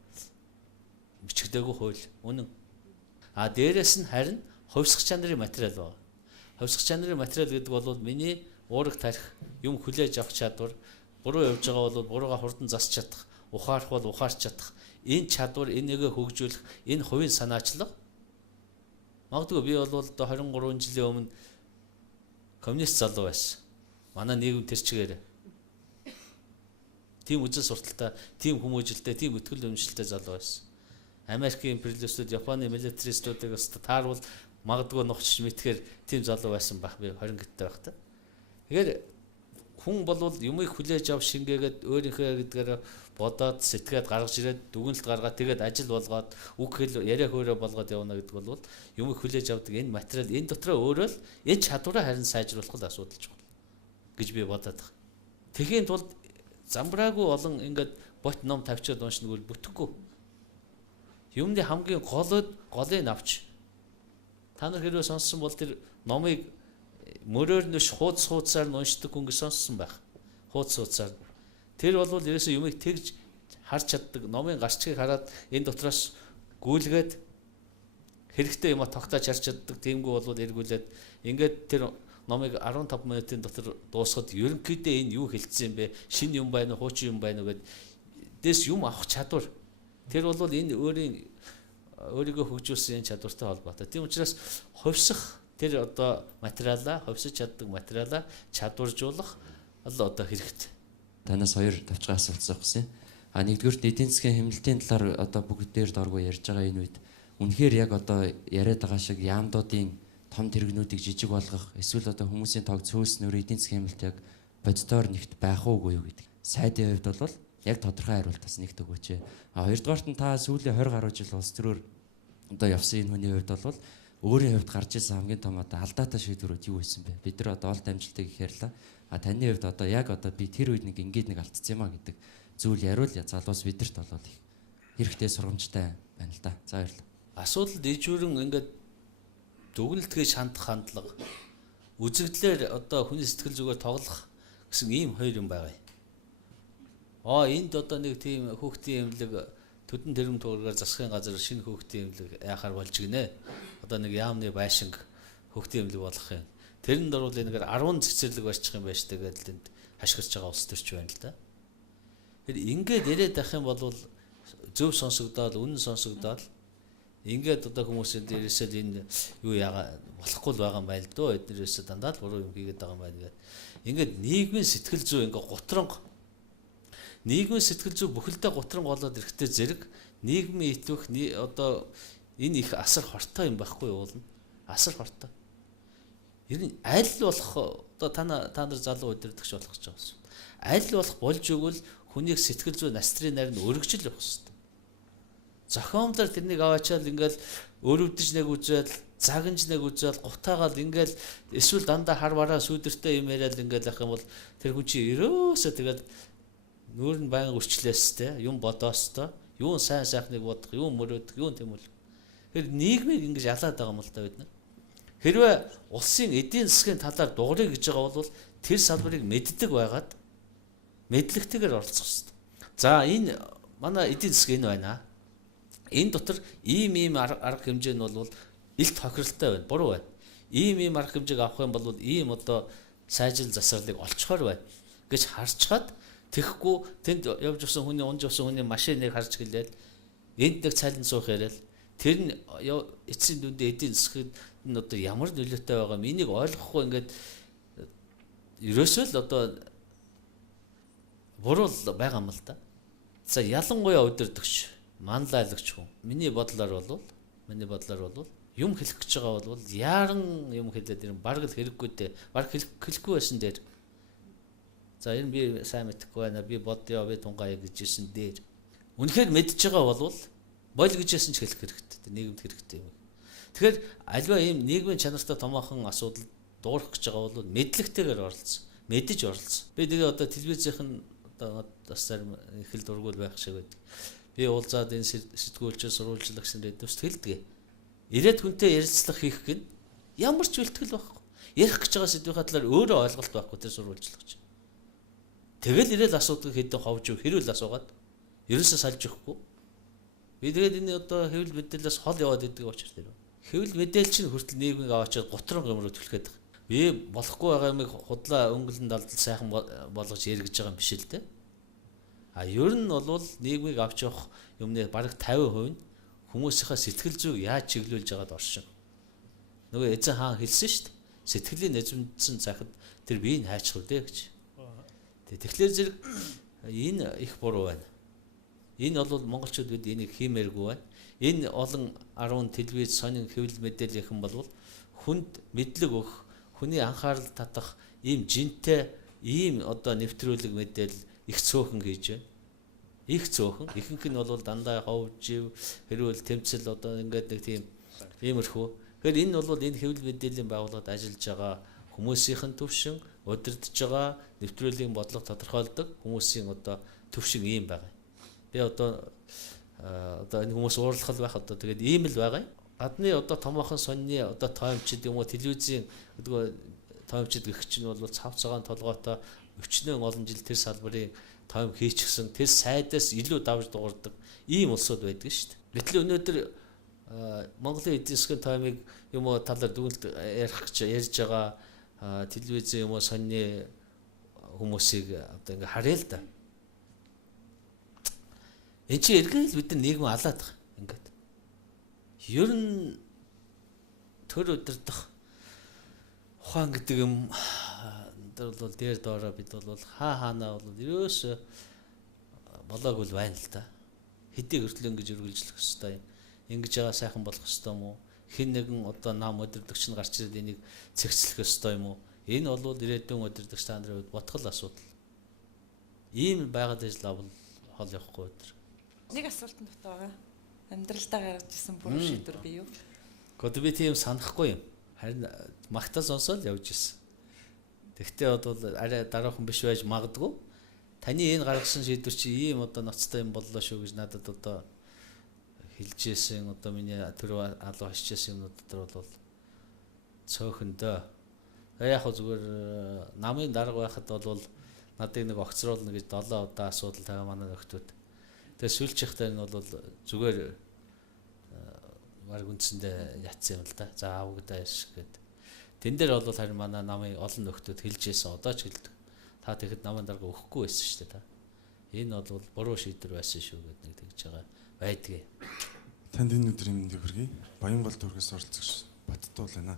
бичигдээгүй хууль. Үнэн. А дээрэс нь харин хувьсах чанарын материал байна. Хувьсах чанарын материал гэдэг бол миний уурах тарих, юм хүлээж авах чадвар, буруу явж байгаа бол бурууга хурдан засч чадах, ухаарах бол ухаарч чадах. Энэ чадвар энийгээ хөгжүүлэх, энэ хувийн санаачлага. Магадгүй би бол одоо 23 жилийн өмнө коммунист залуу байсан. Манай нийгэм тэр чигээр тийм үзэл сурталтай, тийм хүмүүжлтэй, тийм өтгөл өмчлөлтэй залуу байсан. Америкийн империалистууд, Японы милитаристуудыг таарвал магадгүй нухч мэдхээр тийм залуу байсан байх би 20 гэдтэй байх та. Тэгэхээр хүн бол юмыг хүлээж ав шингээгээд өөрийнхөө гэдгээр бодоод сэтгээд гаргаж ирээд дүгнэлт гаргаад тэгээд ажил болгоод үг хэл яриа хөөрэ болгоод явна гэдэг бол юмыг хүлээж авдаг энэ материал энэ дотроо өөрөө л энэ чадвараа харин сайжруулах л асуудал ч байна гэж би бодоод байна. Тэгэхийн тулд замбраагүй олон ингээд бот ном тавьчаад уншнаг бол бүтэхгүй. Юмны хамгийн голыг авч та нар хэрвээ сонссон бол тэр номыг мөрөөр нь хуудасаар нь уншдаг хүн сонссон байх. Хуудасаар. Тэр бол ерөөсөө юмыг тэгж харж чаддаг. Номын гарчгийг хараад энэ дотроос гүйлгээд хэрэгтэй юм а тогтоож харж чаддаг. Тиймгүй бол эргүүлээд ингээд тэр номыг 15 минутын дотор дуусгаад ерөнхийдөө энэ юу хэлсэн юм бэ? Шинэ юм байна уу, хуучин юм байна уу гэд дэс юм авах чадвар. Тэр бол энэ өөрийгөө хөгжүүлсэн энэ чадвартай холбоотой. Тийм учраас хувьсах тэр одоо материалаа, хувьсаж чаддаг материалаа чадваржуулах одоо хэрэгтэй. Танаас хоёр давчгаа асуулт асуусан. Нэгдүгээр эдийн засгийн хэмнэлтийн талаар одоо бүгдээр доргоо ярьж байгаа энэ үед үнэхээр яг одоо яриад байгаа шиг яамдуудын том тэрэгнүүдийг жижиг болгох эсвэл одоо хүмүүсийн тоог цөөснөөр эдийн засгийн хэмнэлт яг боддоор нэгт байх уугүй юу гэдэг. Сайдын хувьд бол яг тодорхой хариулт бас нэгт өгөөч. Хоёрдугаарт нь та сүүлийн 20 гаруй жил улс төрөөр одоо явсан энэ хүний хувьд бол өөрийн хувьд гарч ирсэн хамгийн том одоо алдаатай шийдвэрүүд юу байсан бэ? Бид нар одоо олд амжилтыг их ярьлаа. Таны хувьд одоо яг одоо би тэр үед нэг ингээд нэг алдсан юм а гэдэг зүйл яриул залуус бидэрт болоод их хэрэгтэй сургамжтай байна л да. За баярлалаа. Асуудалд ижүүрэн ингээд дүгнэлтгээж хандах хандлага үзэгдлэр одоо хүний сэтгэл зүгээр тоглох гэсэн ийм хоёр юм байгаа. Энд одоо нэг тийм хүүхдийн эмнэлэг төдөн тэрм туургаар засгийн газар шинэ хүүхдийн эмнэлэг яхаар болж гинэ. Одоо нэг яамны байшинг хүүхдийн эмнэлэг болох юм. Тэрэнд орвол энэгээр 10 цэцэрлэг барьчих юм байж тэгээд энд хашгирч байгаа улс төрч байна л да. Тэр ингээд яриад байх юм бол зөв сонсогдоод, үнэн сонсогдоод ингээд одоо хүмүүсийн дээрээсээ л энэ юу яага болохгүй л байгаа юм байл дөө. Эднэрээс дандаа л буруу юм хийгээд байгаа юм байна гэдэг. Ингээд нийгмийн сэтгэл зүй ингээд гутранг нийгмийн сэтгэл зүй бүхэлдээ гутранг болоод ирэхдээ зэрэг нийгмийн итвэх одоо энэ их асар хортой юм байхгүй юу уулна. Асар хортой. Ер нь аль болох одоо та нар залуу удирдахч болох гэж байгаа юм. Аль болох болж өгвөл хүнийг сэтгэл зүй настрын найр нь өргөжл явах хэрэгтэй. Зохиомлоор тэрнийг аваачаал ингээл өрөвдөж нэг үзэл, загинж нэг үзэл, гутаагаал ингээл эсвэл дандаа хар бараа сүдэртэй юм яриад ингээл ах юм бол тэр хүн чи ерөөсөө тэгэл нүүр нь баян өрчлөөстэй, юм бодоостой, юун сайн сайхныг бодох, юун мөрөөдөх, юун тийм үл. Тэр нийгмийг ингэж ялаад байгаа юм л да бид нар. Хэрвээ улсын эдийн засгийн талаар дуурай гэж байгаа бол тэр салбарыг мэддэг байгаад мэдлэгтэйгээр оролцох хэрэгтэй. За энэ манай эдийн засаг энэ байна. Энэ дотор ийм арга хэмжээ нь бол илт тохиролтой байна, буруу байна. Ийм арга хэмжээг авах юм бол ийм одоо сайжил засварлыг олцохоор байна гэж харчаад тэгэхгүй тэнд явж явсан хүний унж явсан хүний машиныг харж гэлээд энд нэг цалин суух яриад тэр нь эцсийн дүндээ эдийн засгийн нь одоо ямар нөлөөтэй байгаа юм энийг ойлгохгүй ингээд ерөөсөө л одоо буруу байгаа юм л да. За ялангуяа удирдахч, манлайлагч хүн. Миний бодлоор бол юм хэлэх гэж байгаа бол яаран юм хэлээд ирэн бараг л хэрэггүй дээ. Бараг хэлэхгүй байсан дээр. За энэ би сайн мэдэхгүй байна. Би бодё, би тунгая гэжсэн дээр. Үнэхээр мэдж байгаа бол бойл гэжсэн ч хэлэх хэрэгтэй. Нийгэмд хэрэгтэй юм. Тэгэхээр альва ийм нийгмийн чанартай томоохон асуудал дуурах гэж байгаа бол мэдлэгтэйгээр оролцсон. Мэдэж оролцсон. Би тэгээ одоо телевизийнхэн одоо бас зарим их л дургуул байх шиг байдаг. Би уулзаад энэ сэтгүүлч, сурвалжлагч нар эдвэст хэлдэг. Ирээд хүнтэй ярилцлага хийх гин ямар ч бэлтгэл байхгүй. Ярих гэж байгаа сэдвийн талаар өөрөө ойлголт байхгүй тэр сурвалжлагч. Тэгэл ирээл асуудаг хэдэн ховж хэрүүл асуугаад ерөөсөө салж өгөхгүй. Би тэгээд энэ одоо хэвлэл мэдээлэлээс хол яваад идэг учраас тэр. Хэвлэл мэдээлэл чинь хүртэл нийгмийг аваачаад готрон гомроо түлхээд байгаа. Би болохгүй байгаа юмыг худлаа өнгөлн далдал сайхан болгож ярих гэж байгаа юм биш л дээ. А ер нь бол нийгмийг авч явах юмны бараг 50% нь хүмүүсийнхээ сэтгэл зүйг яаж чиглүүлж байгаад оршин. Нөгөө эзэн хаан хэлсэн шүү дээ. Сэтгэлийн эзэмдсэн захад тэр биеийг хайчих үү гэж. Тэгэхээр зэрэг энэ их буруу байна. Энэ бол монголчууд бид энийг хиймээргүй байна. Энэ олон 10 телевиз сонин хэвлэл мэдээлэл юм бол хүнд мэдлэг өгөх, хүний анхаарал татах ийм жинтэй ийм одоо нэвтрүүлэг мэдээлэл их цөөхөн хийж байна. Их цөөхөн. Ихэнх нь бол дандаа ховж, хэрүүл тэмцэл одоо ингээд нэг тийм иймэрхүү. Тэгэхээр энэ бол энэ хэвлэл мэдээллийн байгууллагад ажиллаж байгаа хүмүүсийн төвшин, удирдах байгаа нэвтрүүлгийн бодлого тодорхойлдог хүмүүсийн одоо төвшин ийм байгаа. Би одоо энэ хүмүүс уурлахал байх одоо тэгээд ийм л байгаа. Гадны одоо томоохон сонины одоо тоомчид юм уу телевизийн гэдэг тоомчид гэх чинь бол цав цагаан толгойтой өвчнөн олон жил тэр салбарын тоом хийчихсэн тэр сайдаас илүү давж дуурдаг ийм улсууд байдаг шүү дээ. Гэтэл өнөөдөр Монголын эдийн засгийн тоомыг юм уу талаар дүгнэлт ярьж байгаа телевизэн юм уу сонины хүмүүсийг одоо ингээ харъя л да. Энд чи эргээл бид нар нийгэм алаад байгаа ингээд. Ер нь төр удирдах ухаан гэдэг юм бол дээр доороо бид бол хаанаа бол ерөөсөө болоогүй л байна л да. Хэдийг хүртэл ингэж өргөлжлөх хэвээр юм. Ингэж байгаа сайхан болох хэвээр юм уу? Хэн нэгэн одоо нам удирдагч нь гарч ирээд энийг цэгцлэх хэвээр юм уу? Энэ бол ирээдүйн удирдагч та нарын хувьд ботгол асуудал. Ийм байгаад ажил авал хол явахгүй өдр. Нэг асуултанд байгаа. Амьдралдаа гаргаж ирсэн буруу шийдвэр бий юу? Гэхдээ би тийм санахгүй юм. Харин магтаа сонсоод явж ирсэн. Тэгтээ бол арай дараахан биш байж магадгүй. Таны энэ гаргасан шийдвэр чи ийм одоо ноцтой юм боллоо шүү гэж надад одоо хэлжсэн. Одоо миний төрөө алуу хашижсэн юмнууд дотор бол цөөхөндөө. Яг хөө зүгээр намын дарга байхад бол надыг нэг огцруулна гэж 7 удаа асуудал тавиа манай нөхдүүд. Тэгээ сүүлчийнхтэй нь бол зүгээр баг үндсэндээ ятсан юм л да. За аавгдаа яшг гэдэг. Тэн дээр бол харин манай намын олон нөхдүүд хэлж ийсэн одоо ч хэлдэг. Та тэгэхэд намын дарга өгөхгүй байсан шүү дээ та. Энэ бол буруу шийдвэр байсан шүү гэдэг нэг тэгж байгаа байдгийг. Танд энэ өдрийн мэндийг хүргэе. Баянгол дүүргээс оролцогч Баттуул байна.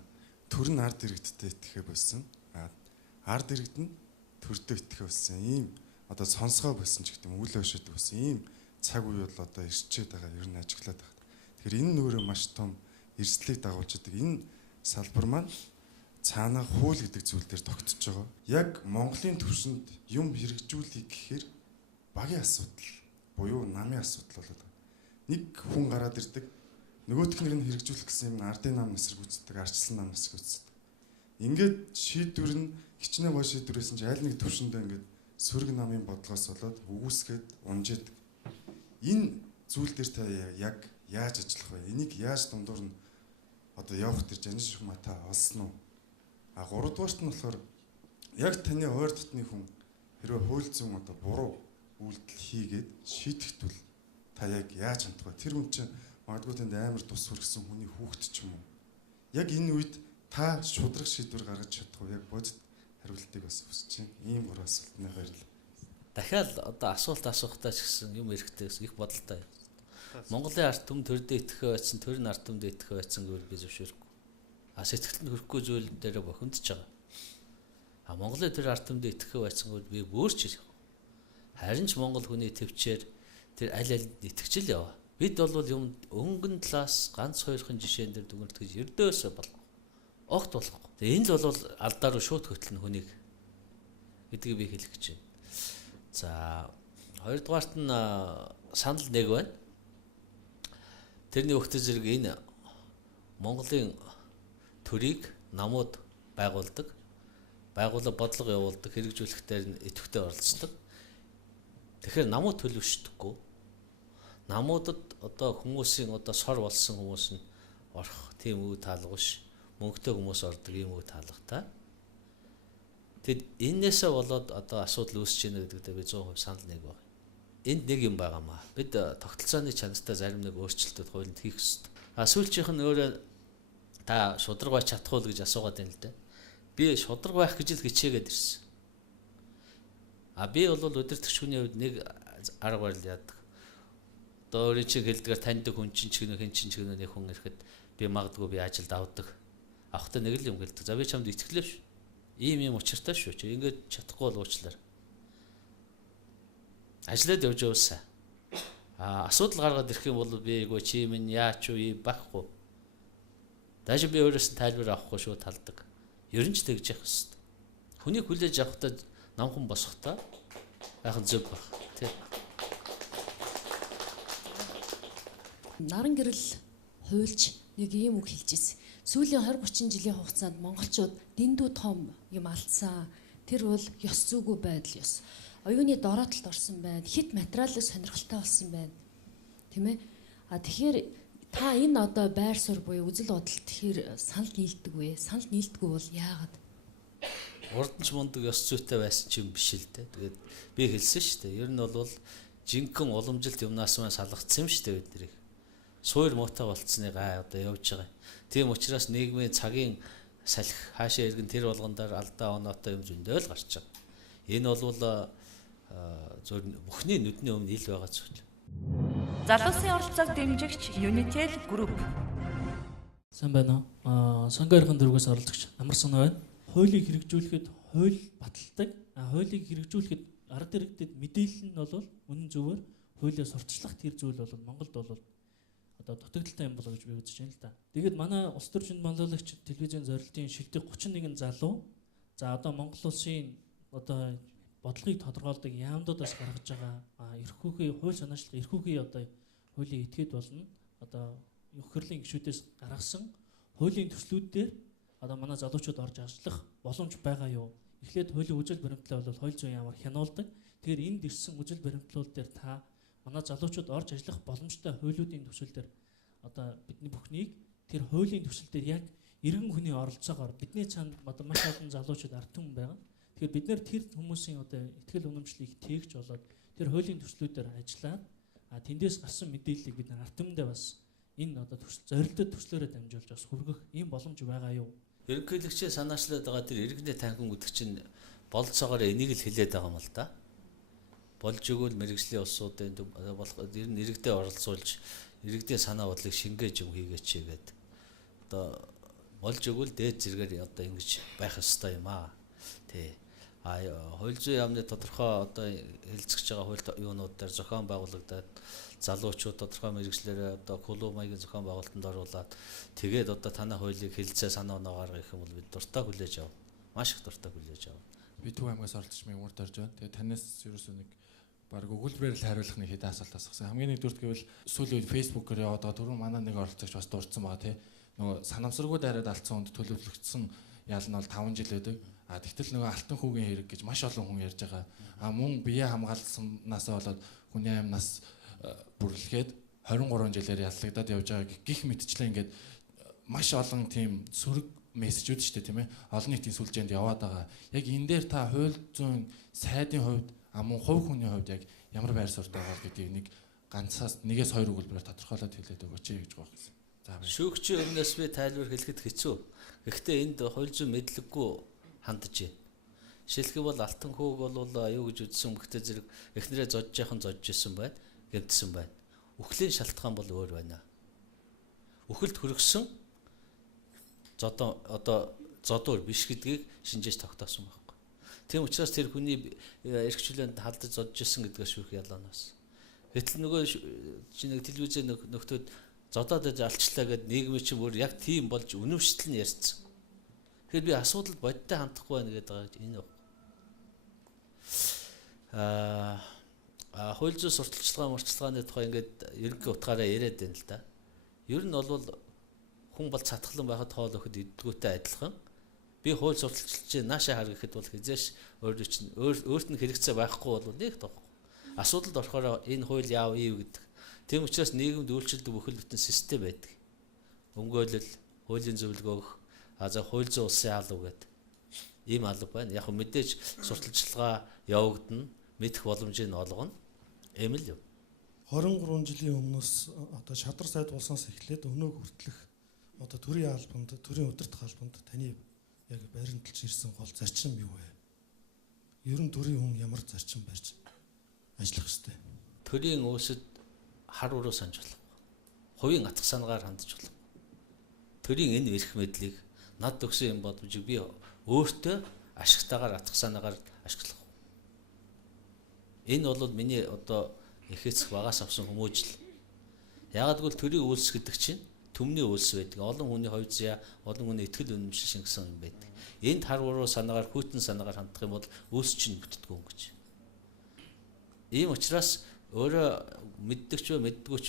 Төр нь ард иргэдтэй итгэхэ болсон. Ард иргэд нь төрдөө итгэхэ болсон. Ийм одоо сонсгоо болсон ч гэдэг юм үл өшөд болсон. Ийм цаг үе бол одоо ирчээд байгаа ер нь ажиглаад байгаа. Тэгэхээр энэ нүүрээ маш том эрсдлийг дагуулж байгаа. Энэ салбар маань цаанаа хууль гэдэг зүйл дээр тогтцож байгаа. Яг Монголын төвшөнд юм хэрэгжүүлэх гэхээр багийн асуудал буюу намын асуудал болоод байгаа. Нэг хүн гараад ирдэг. Нөгөөх нь хэрэгжүүлэх гэсэн юм ардын нам насраг үздэг, арчлан нам насраг үздэг. Ингээд шийдвэр нь хичнээн гоо шийдвэрсэн чинь аль нэг төвшөндөө ингээд сөрөг намын бодлогоос болоод үгүйсгээд унжээдэг. Энэ зүйл дээр та яг яаж ажиллах вэ? Энийг яаж дундуур нь одоо явах тэр жанжин шугамаа та олсон уу? А 3 дугаарт нь болохоор яг таны ойр дотны хүн хэрвээ хууль зүйн одоо буруу үйлдэл хийгээд шийдэхтвэл та яг яаж хандах вэ? Тэр хүн чинь магадгүй тэнд амар тус хүргэсэн хүний хүүхэд ч юм уу. Яг энэ үед та шудраг шийдвэр гаргаж чадах уу? Яг бодит хариултыг бас хүсэж байна. Ийм гурван асуултанд баярлалаа. Дахиад одоо асуулт асуухтаа ч гэсэн юм эрэхтэй их бодолтой. Монголын ард түмэн төрдөө итгэхэ байсан, төрийн ард түмэд итгэхэ байсан гэвэл би зөвшөөрөхгүй. Сэтгэлд нь хүрэхгүй зүйл дээр бохиндж байгаа. Монголын төр ард түмэд итгэхэ байсан гэвэл би бөөрч харин ч Монгол хүний төвчээр тэр аль итгэжл яваа. Бид бол юм өнгөн талаас ганц хоёрхан жишээн дээр дүгнэлтгэж ердөөсөө болохгүй. Огт болохгүй. Тэгээ энэ л бол алдаа руу шууд хөтлөн хүнийг гэдгийг би хэлэх гэж байна. За хоёрдугаарт нь санал нэг байна. Тэрний өгтө зэрэг энэ Монголын төрийг намууд байгуулдаг, байгууллага бодлого явуулдаг, хэрэгжүүлэхдээ идэвхтэй оролцдог. Тэгэхээр намууд төлөвшдөггүй. Намуудад одоо хүмүүсийн одоо сор болсон хүмүүс нь орох тийм үе таалга биш. Мөнгөтэй хүмүүс ордог ийм үе таалгатай. Тэгэд энээсээ болоод одоо асуудал үүсэж байна гэдэгтээ би 100% санал нэг байна. Энд нэг юм байгаамаа. Бид тогтолцооны чанартай зарим нэг өөрчлөлтүүд хуулинд хийх ёстой. Сүүлчийнх нь өөрөө та шудраг байж чадах уу гэж асуугаад байна л дээ. Би шудраг байх гэж л хичээгээд ирсэн. Би бол удирдагч хүний хувьд нэг арга барил яадаг. Одоо өөрийн чинь хэлдгээр таньдаг хүн чинь ч гэнэ хэн чинь ч гэнэ нэг хүн ирэхэд би магадгүй би ажилд авдаг. Авахтаа нэг л юм хэлдэг. За би чамд итгэлээ шүү. Ийм учиртай шүү. Чи ингэж чадахгүй бол уучлаарай. Ажлаад явж явсаа. Асуудал гаргаад ирэх юм бол би эйгөө чи минь яач уу байхгүй. Дажи би өөрөөс нь тайлбар авахгүй шүү талдаг. Ер нь ч тэгж явах хэрэгтэй. Хүнийг хүлээж авахдаа намхан босохдоо яхан зөв баг. Тэг. Наран гэрэл хуульч нэг ийм үг хэлж ирсэн. Сүүлийн 20-30 жилийн хугацаанд монголчууд дэндүү том юм алдсан. Тэр бол ёс зүйгүй байдал ёс. Оюуны дороотолд орсон байна. Хит материалыг сонирхолтой болсон байна. Тэ мэ? Тэгэхээр та энэ одоо байр суурь буюу үзэл бодол тэгэхээр санал нийлдэг вэ? Санал нийлдэггүй бол яагаад? Урдч мундаг ёс зүйтэй байсан ч юм биш л дээ. Тэгээд би хэлсэн шүү дээ. Ер нь бол жинхэнэ уламжилт юмнаас маань салгацсан юм шүү дээ бид нарыг. Суур муутай болцсны гай одоо явж байгаа. Тийм учраас нийгмийн цагийн салхи хаашаа иргэн тэр болгондоор алдаа оноотой юм зөндөө л гарч байгаа. Энэ бол зөв бүхний нүдний өмнө ил байгаа зүйл. Залуусын оролцоог дэмжигч Unitel Group. Сайн байна уу? Сонгойрхон дөрвөөс оролцогч Амар Санаа байна. Хуулийг хэрэгжүүлэхэд хууль баталдаг. Хуулийг хэрэгжүүлэхэд ард иргэдэд мэдээлэл нь бол үнэн зөвөр хуулиас сурталчлах тэр зүйл бол Монголд бол одоо дутагдaltaй юм болоо гэж би үзэж байна л да. Тэгээд манай улс төрчин манлайлагч телевизийн зорилтын шилдэг 31 залуу за одоо Монгол улсын одоо бодлогыг тодорхойлдог яамдуудаас гаргаж байгаа эрх хүүгийн хууль санаачлах эрх хүүгийн одоо хуулийн этгээд болно. Одоо хөрлийн гишүүдээс гаргасан хуулийн төслүүдээр одоо манай залуучууд орж ажиллах боломж байгаа юу? Эхлээд хуулийн үжил баримтлал бол хууль зүйн яамаар хянуулдаг. Тэгэхээр энд ирсэн үжил баримтлал дээр та манай залуучууд орж ажиллах боломжтой хуулиудын төсөл дээр одоо бидний бүхнийг тэр хуулийн төсөл дээр яг иргэн хүний оролцоогоор бидний цаанд одоо маш олон залуучууд ард түмэн байгаа. Тэгэхээр бид нэр тэр хүмүүсийн одоо ихтгэл үнэмшлийг тээгч болоод тэр хуулийн төслүүдээр ажиллаад Тэндээс гарсан мэдээллийг бид нар ард түмэндээ бас энэ одоо зорилттой төслөөрөө дамжуулж бас хүргэх ийм боломж байгаа юу? Ерөнхийлөгчийн санаачлаад байгаа тэр иргэний танхим гэдэг чинь болцоогоор энийг л хэлээд байгаа юм л да. Болж өгвөл мэрэгжлийн улсуудын болох ер нь иргэдэд оролцуулж иргэдийн санаа бодлыг шингээж юм хийгээч гэдэг. Одоо болж өгвөл дээд зэрэгээр одоо ингэж байх ёстой юм аа. Тэ. Хууль зүйн яамны тодорхой одоо хэлцэж байгаа хууль юунууд дээр зохион байгуулагдаад залуучууд тодорхой мэрэгчлэрээ одоо клуб маягийн зохион байгуулалтанд оруулаад тэгээд одоо танай хуулийг хэлцээ санаа оноо гаргах юм бол бид дуртай хүлээж ав. Маш их дуртай хүлээж ав. Би Төв аймгаас оролцож мягмар дорж байна. Тэгээд танаас ерөөсөө нэг баг өгүүлбэрээр л хариулах нэг хэдэн асуулт асуусан. Хамгийн нэгдүгürt гэвэл сүүлийн үед фэйсбүүкээр яваад байгаа түрүүн манай нэг оролцогч бас дурдсан байгаа тий. Нөгөө санамсаргуу дайраад алдсан хүнд төлөвлөгдсөн яал нь бол 5 жил байдаг. Тэгтэл нөгөө алтан хүүгийн хэрэг гэж маш олон хүн ярьж байгаа. Мөн бие хамгаалсанасаа болоод хүний аим нас бүрлэхэд 23 жилээр яллагдаад явж байгаа гих мэтчлээ ингээд маш олон тийм сөрөг мессежүүд шүү дээ тийм ээ. Олон нийтийн сүлжээнд яваад байгаа. Яг энэ дээр та хууль зүйн сайдын хувьд мөн хувь хүний хувьд яг ямар байр суурьтай байгаа гэдгийг нэг ганцаас нэгээс хоёр өгүүлбэрээр тодорхойлоод хэлээд өгөөч гэж байгаа юм. За баяр. Шүүгчийн өмнөөс би тайлбар хэлэхэд хэцүү. Гэхдээ энд хууль зүйн мэдлэггүй хандж байна. Жишээлбэл алтан хүүг бол юу гэж үзсэн бөхтэй зэрэг эхнэрээ зодж яхан зодж исэн байна, гэмтсэн байна. Үхлийн шалтгаан бол өөр байна. Үхэлд хүргэсэн одоо зодуур биш гэдгийг шинжээж тогтоосон байхгүй. Тийм учраас тэр хүний эрхчлөөнд халдаж зодж исэн гэдгээс шүүх ялаанаас. Гэтэл нөгөө нэг телевизэн нөхдөд зодоод алчлаа гэд нийгмийн чинь бүр яг тийм болж үнэмшил нь ярьсан. Тэгэхээр би асуудал бодтой хандахгүй байна гэдэг байгаа энэ баг. Хууль зүйн сурталчилгаа мөрчилгааны тухай ингээд ерөнхий утгаараа яриад байна л да. Ер нь бол хүн бол цатгалан байхад хоол өгөхөд иддгүүтэй адилхан. Би хууль сурталчилж наашаа хар гэхэд бол хизээш өөрт нь хэрэгцээ байхгүй бол нэг тоохгүй. Асуудалд орохоор энэ хууль яав ив гэдэг. Тийм учраас нийгэмд үйлчлдэг бүхэл бүтэн систем байдаг. Өмгөөлөл, хуулийн зөвлөгөөх, за хууль зүйн улсын алба гэдэг. Ийм алба байна. Яг мэдээж сурталчилгаа явагдана, мэдэх боломжийг олгоно. Ийм л юм. 23 жилийн өмнөөс одоо шадар сайд улсаас эхлээд өнөөг хүртэлх одоо төрийн албанд, төрийн удирдах албанд таны яг баримталж ирсэн гол зарчим юу вэ? Ер нь төрийн хүн ямар зарчим барьж ажиллах ёстой? Төрийн үүсэд хар уруу санаж болох. Хувийн атгах санаагаар хандж болох. Төрийн энэ эрх мэдлийг над өгсөн юм бодвч би өөртөө ашигтайгаар атгах санаагаар ашиглах. Энэ бол миний одоо их эцэг багаас авсан хүмүүжил. Яагад гэвэл төрийн үйлс гэдэг чинь төмний үйлс байдаг. Олон хүний хувь заяа, олон хүний итгэл үнэмшил шингэсэн юм байдаг. Энд хар уруу санаагаар, хүйтэн санаагаар хандах юм бол үйлс чинь бүтдэггүй гэж. Ийм учраас өөрөө мэддэг ч мэддэггүй ч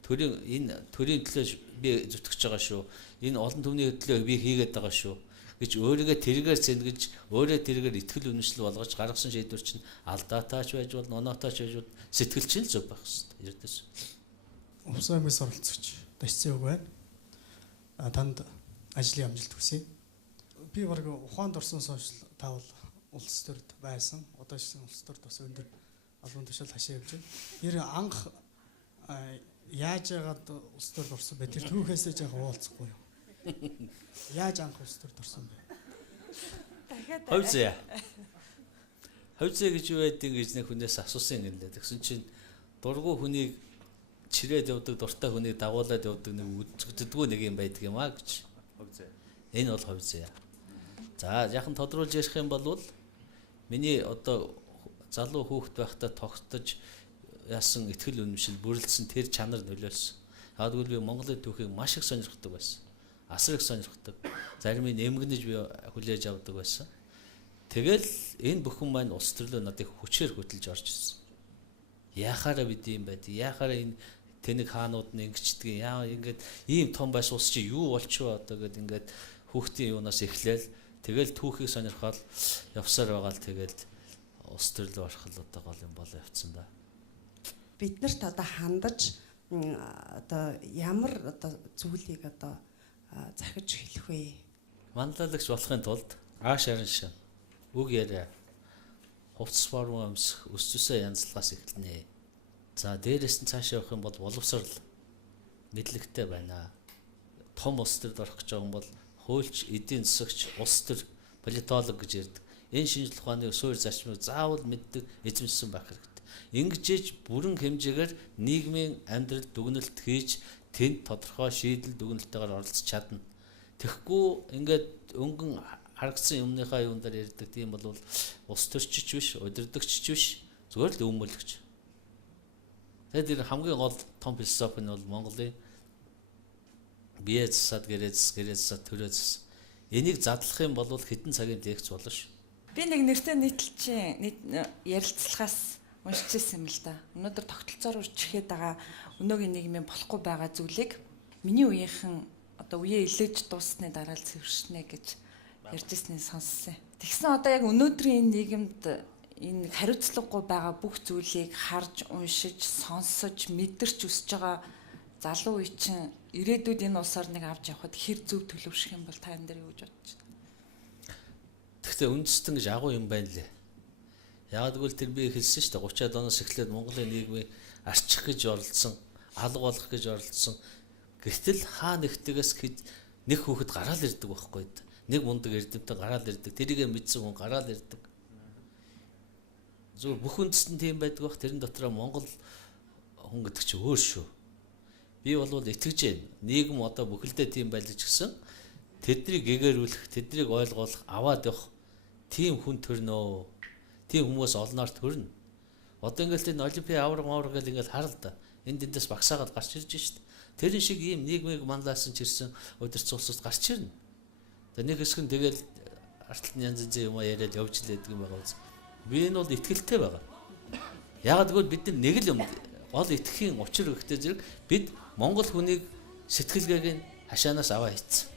төрийн төлөө би зүтгэж байгаа шүү. Энэ олон түмний төлөө би хийгээд байгаа шүү гэж өөрийгөө тэргээр зэнгэж, өөрөө тэргээр итгэл үнэмшил болгож гаргасан шийдвэр чинь алдаатаач байж болно, оноотаач байж болно, сэтгэл чинь л зөв байх хэрэгтэй. Эрдэс. Увс аймагаас оролцогч Дашцэн үг байна. Танд ажлын амжилт хүсье. Би баг ухаанд орсноос хойш та бол улс төрд байсан. Одоо ч улс төрд бас өндөр албан тушаал хашаа явж байна. Тэр анх яаж яагаад улс төрд орсон бэ? Тэр түүхээсээ яг уулзахгүй юу? Яаж анх улс төрд орсон бэ? Хувь заяа гэж юу байдгийг гэж нэг хүнээс асуусан юм лээ. Тэгсэн чинь дургу хүнийг чирээд явдаг, дуртай хүнийг дагуулад явдаг нэг үзэгддэггүй нэг юм байдаг юм аа гэж. Хувь заяа. Энэ бол хувь заяа. За яхан тодруулж ярих юм бол миний одоо залуу хүүхэд байхдаа тогтож яасан итгэл үнэмшил бүрлдсэн тэр чанар нөлөөлсөн. Яг л би Монголын түүхийг маш их сонирхдаг байсан. Асар их сонирхдаг. Зарим нь эмгэнэж би хүлээж авдаг байсан. Тэгэл энэ бүхэн маань улс төрлөө надыг хүчээр хөдөлж орж ирсэн. Яахаараа бид юм байд. Яахаараа энэ тэнэг хаанууд нь ингэчдэг. Яа ингээд ийм том байс улс чи юу болчихоо одоо гэд ингээд хүүхдийн юунаас эхлээл тэгэл түүхийг сонирхоод явсаар байгаа л тэгэл улс төрлөө орох л одоо гол юм болоо явцсан да. Биднэрт одоо хандаж одоо ямар одоо зүйлийг одоо захиж хэлэх вэ? Манлайлагч болохын тулд ааш харин шин үг яриа хувцас форм өмсөх өс зүсээ янзлахаас эхэлнэ. За дээрээс нь цаашаа явах юм бол боловсрал мэдлэгтэй байна. Том улс төрд орох гэж байгаа юм бол хуульч, эдийн засагч, улс төр, политолог гэж ярьдаг. Энэ шинжлэх ухааны суурь зарчмыг заавал мэддэг, эзэмшсэн байх хэрэгтэй. Ингэж ээж бүрэн хэмжээгээр нийгмийн амьдрал дүгнэлт хийж тэнд тодорхой шийдэл дүгнэлтэйгээр оролцож чадна. Тэгэхгүй ингээд өнгөн харагдсан юмныхаа юун дээр ярьдаг тийм бол улс төрчч биш, удирдагч биш, зүгээр л өмөлөгч. Тэгээд хамгийн гол том философи нь бол Монголын бие засаад гэрээ засаад төрөө зас. Энийг задлах юм бол хэдэн цагийн лекц болно шүү. Би нэг нэртэй нийтлэлчин ярилцлагаас уншижсэн юм л да. Өнөөдөр тогтолцоор үржихэд байгаа өнөөгийн нийгмийн болохгүй байгаа зүйлийг миний үеийнхэн одоо үеэ илээж дуусны дараа л цэвэршнэ гэж ярьж ирснийг сонссон. Тэгсэн одоо яг өнөөдрийн нийгэмд энэ хариуцлагагүй байгаа бүх зүйлийг харж, уншиж, сонсож, мэдэрч өсөж байгаа залуу үе чинь ирээдүйд энэ улсаар нэг авч явхад хэр зөв төлөвшөх юм бол та энэ дээр юу гэж бодож байна? Гэхдээ үндэстэн гэж агуу юм байна лээ. Яагаад гэвэл тэр би хэлсэн шүү дээ 30-аад оноос эхлээд Монголын нийгмийг арчих гэж оролдсон, алга болох гэж оролдсон. Гэтэл хаа нэгтгээс нэг хүүхэд гараал ирдэг байхгүй. Нэг мундаг эрдэмтэн гараал ирдэг. Тэрийгэ мэдсэн хүн гараал ирдэг. Зөв бүх үндэстэн тийм байдаг бах. Тэрэн дотроо Монгол хүн гэдэг чинь өөр шүү. Би бол итгэж байна. Нийгэм одоо бүхэлдээ тийм байлж гисэн. Тэднийг гэгэрүүлэх, тэднийг ойлгуулах, аваад явах тийм хүн төрнөө. Тийм хүмүүс олноор төрнө. Одоо ингээл энэ Олимпийн авраг гэл ингээл харал да. Энд эндээс багсаагаад гарч ирж шít. Тэрэн шиг ийм нийгмийг манлаасан ч ирсэн удирц улсууд гарч ирнэ. Тэгээ нэг хэсэг нь тэгэл арталтын янз янзын юм яриад явж лээдэг юм байгаа үз. Би энэ бол итгэлтэй байгаа. Яагаад гэвэл бид нэг л юм гол итгэхийн учир өгөхтэй зэрэг бид Монгол хүнийг сэтгэлгээг нь хашаанаас аваа хийцэн.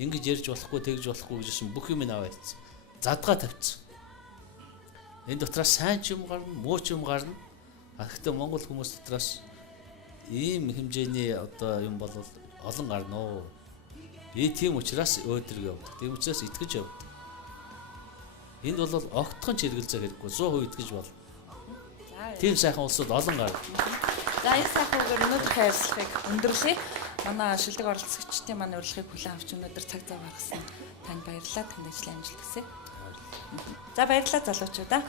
Ингэж ярьж болохгүй, тэгж болохгүй гэжсэн бүх юм аваа хийцэн. Задгаа тавьчихсан. Энэ дотроос сайн ч юм гарна, муу ч юм гарна. Гэхдээ Монгол хүмүүс дотроос ийм хэмжээний одоо юм бол олон гарна оо. Би тийм учраас өөдрөг явдаг. Тийм учраас итгэж явдаг. Энд бол огтхон ч хэрэгэлзээ хэрэггүй. 100% итгэж бол. Тийм сайхан улсууд олон гарна. За энэ сайхангаар өнөөдөр хайрлахыг өндөрлөе. Манай шилдэг оролцогчдын манай урилгыг хүлээн авч өнөөдөр цаг зав гаргасан танд баярлалаа. Танд ажлын амжилт хүсье. За баярлалаа залуучуудаа.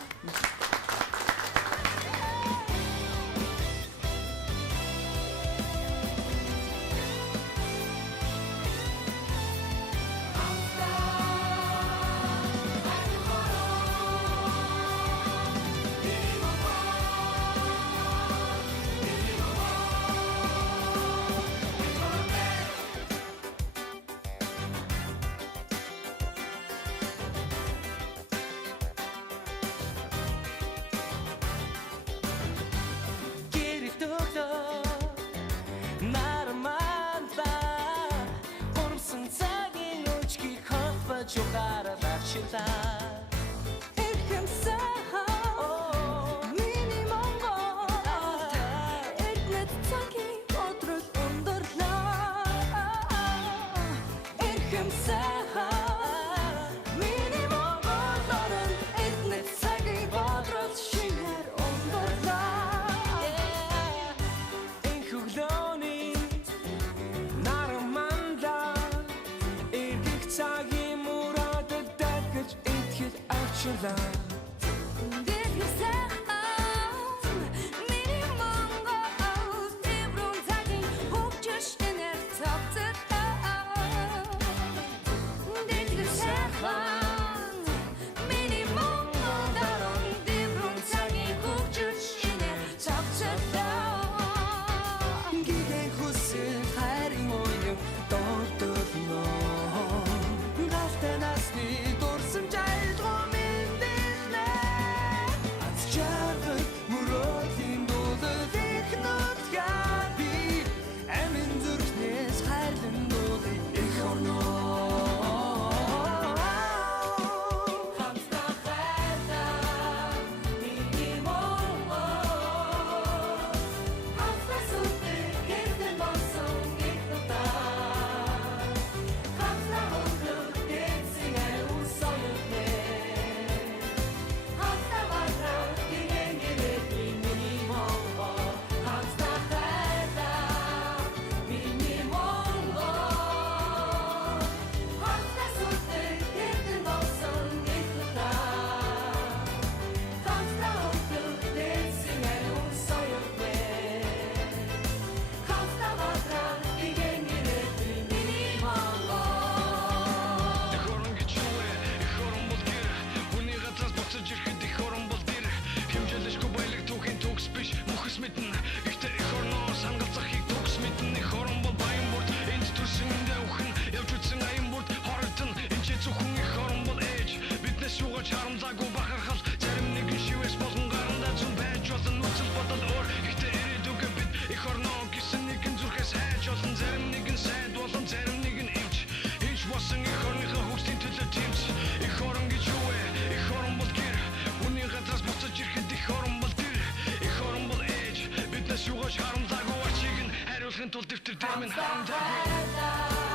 юугаш харамлаагүй ачиг нь хариулахын тулд дэвтэр дэмэн харамлаагүй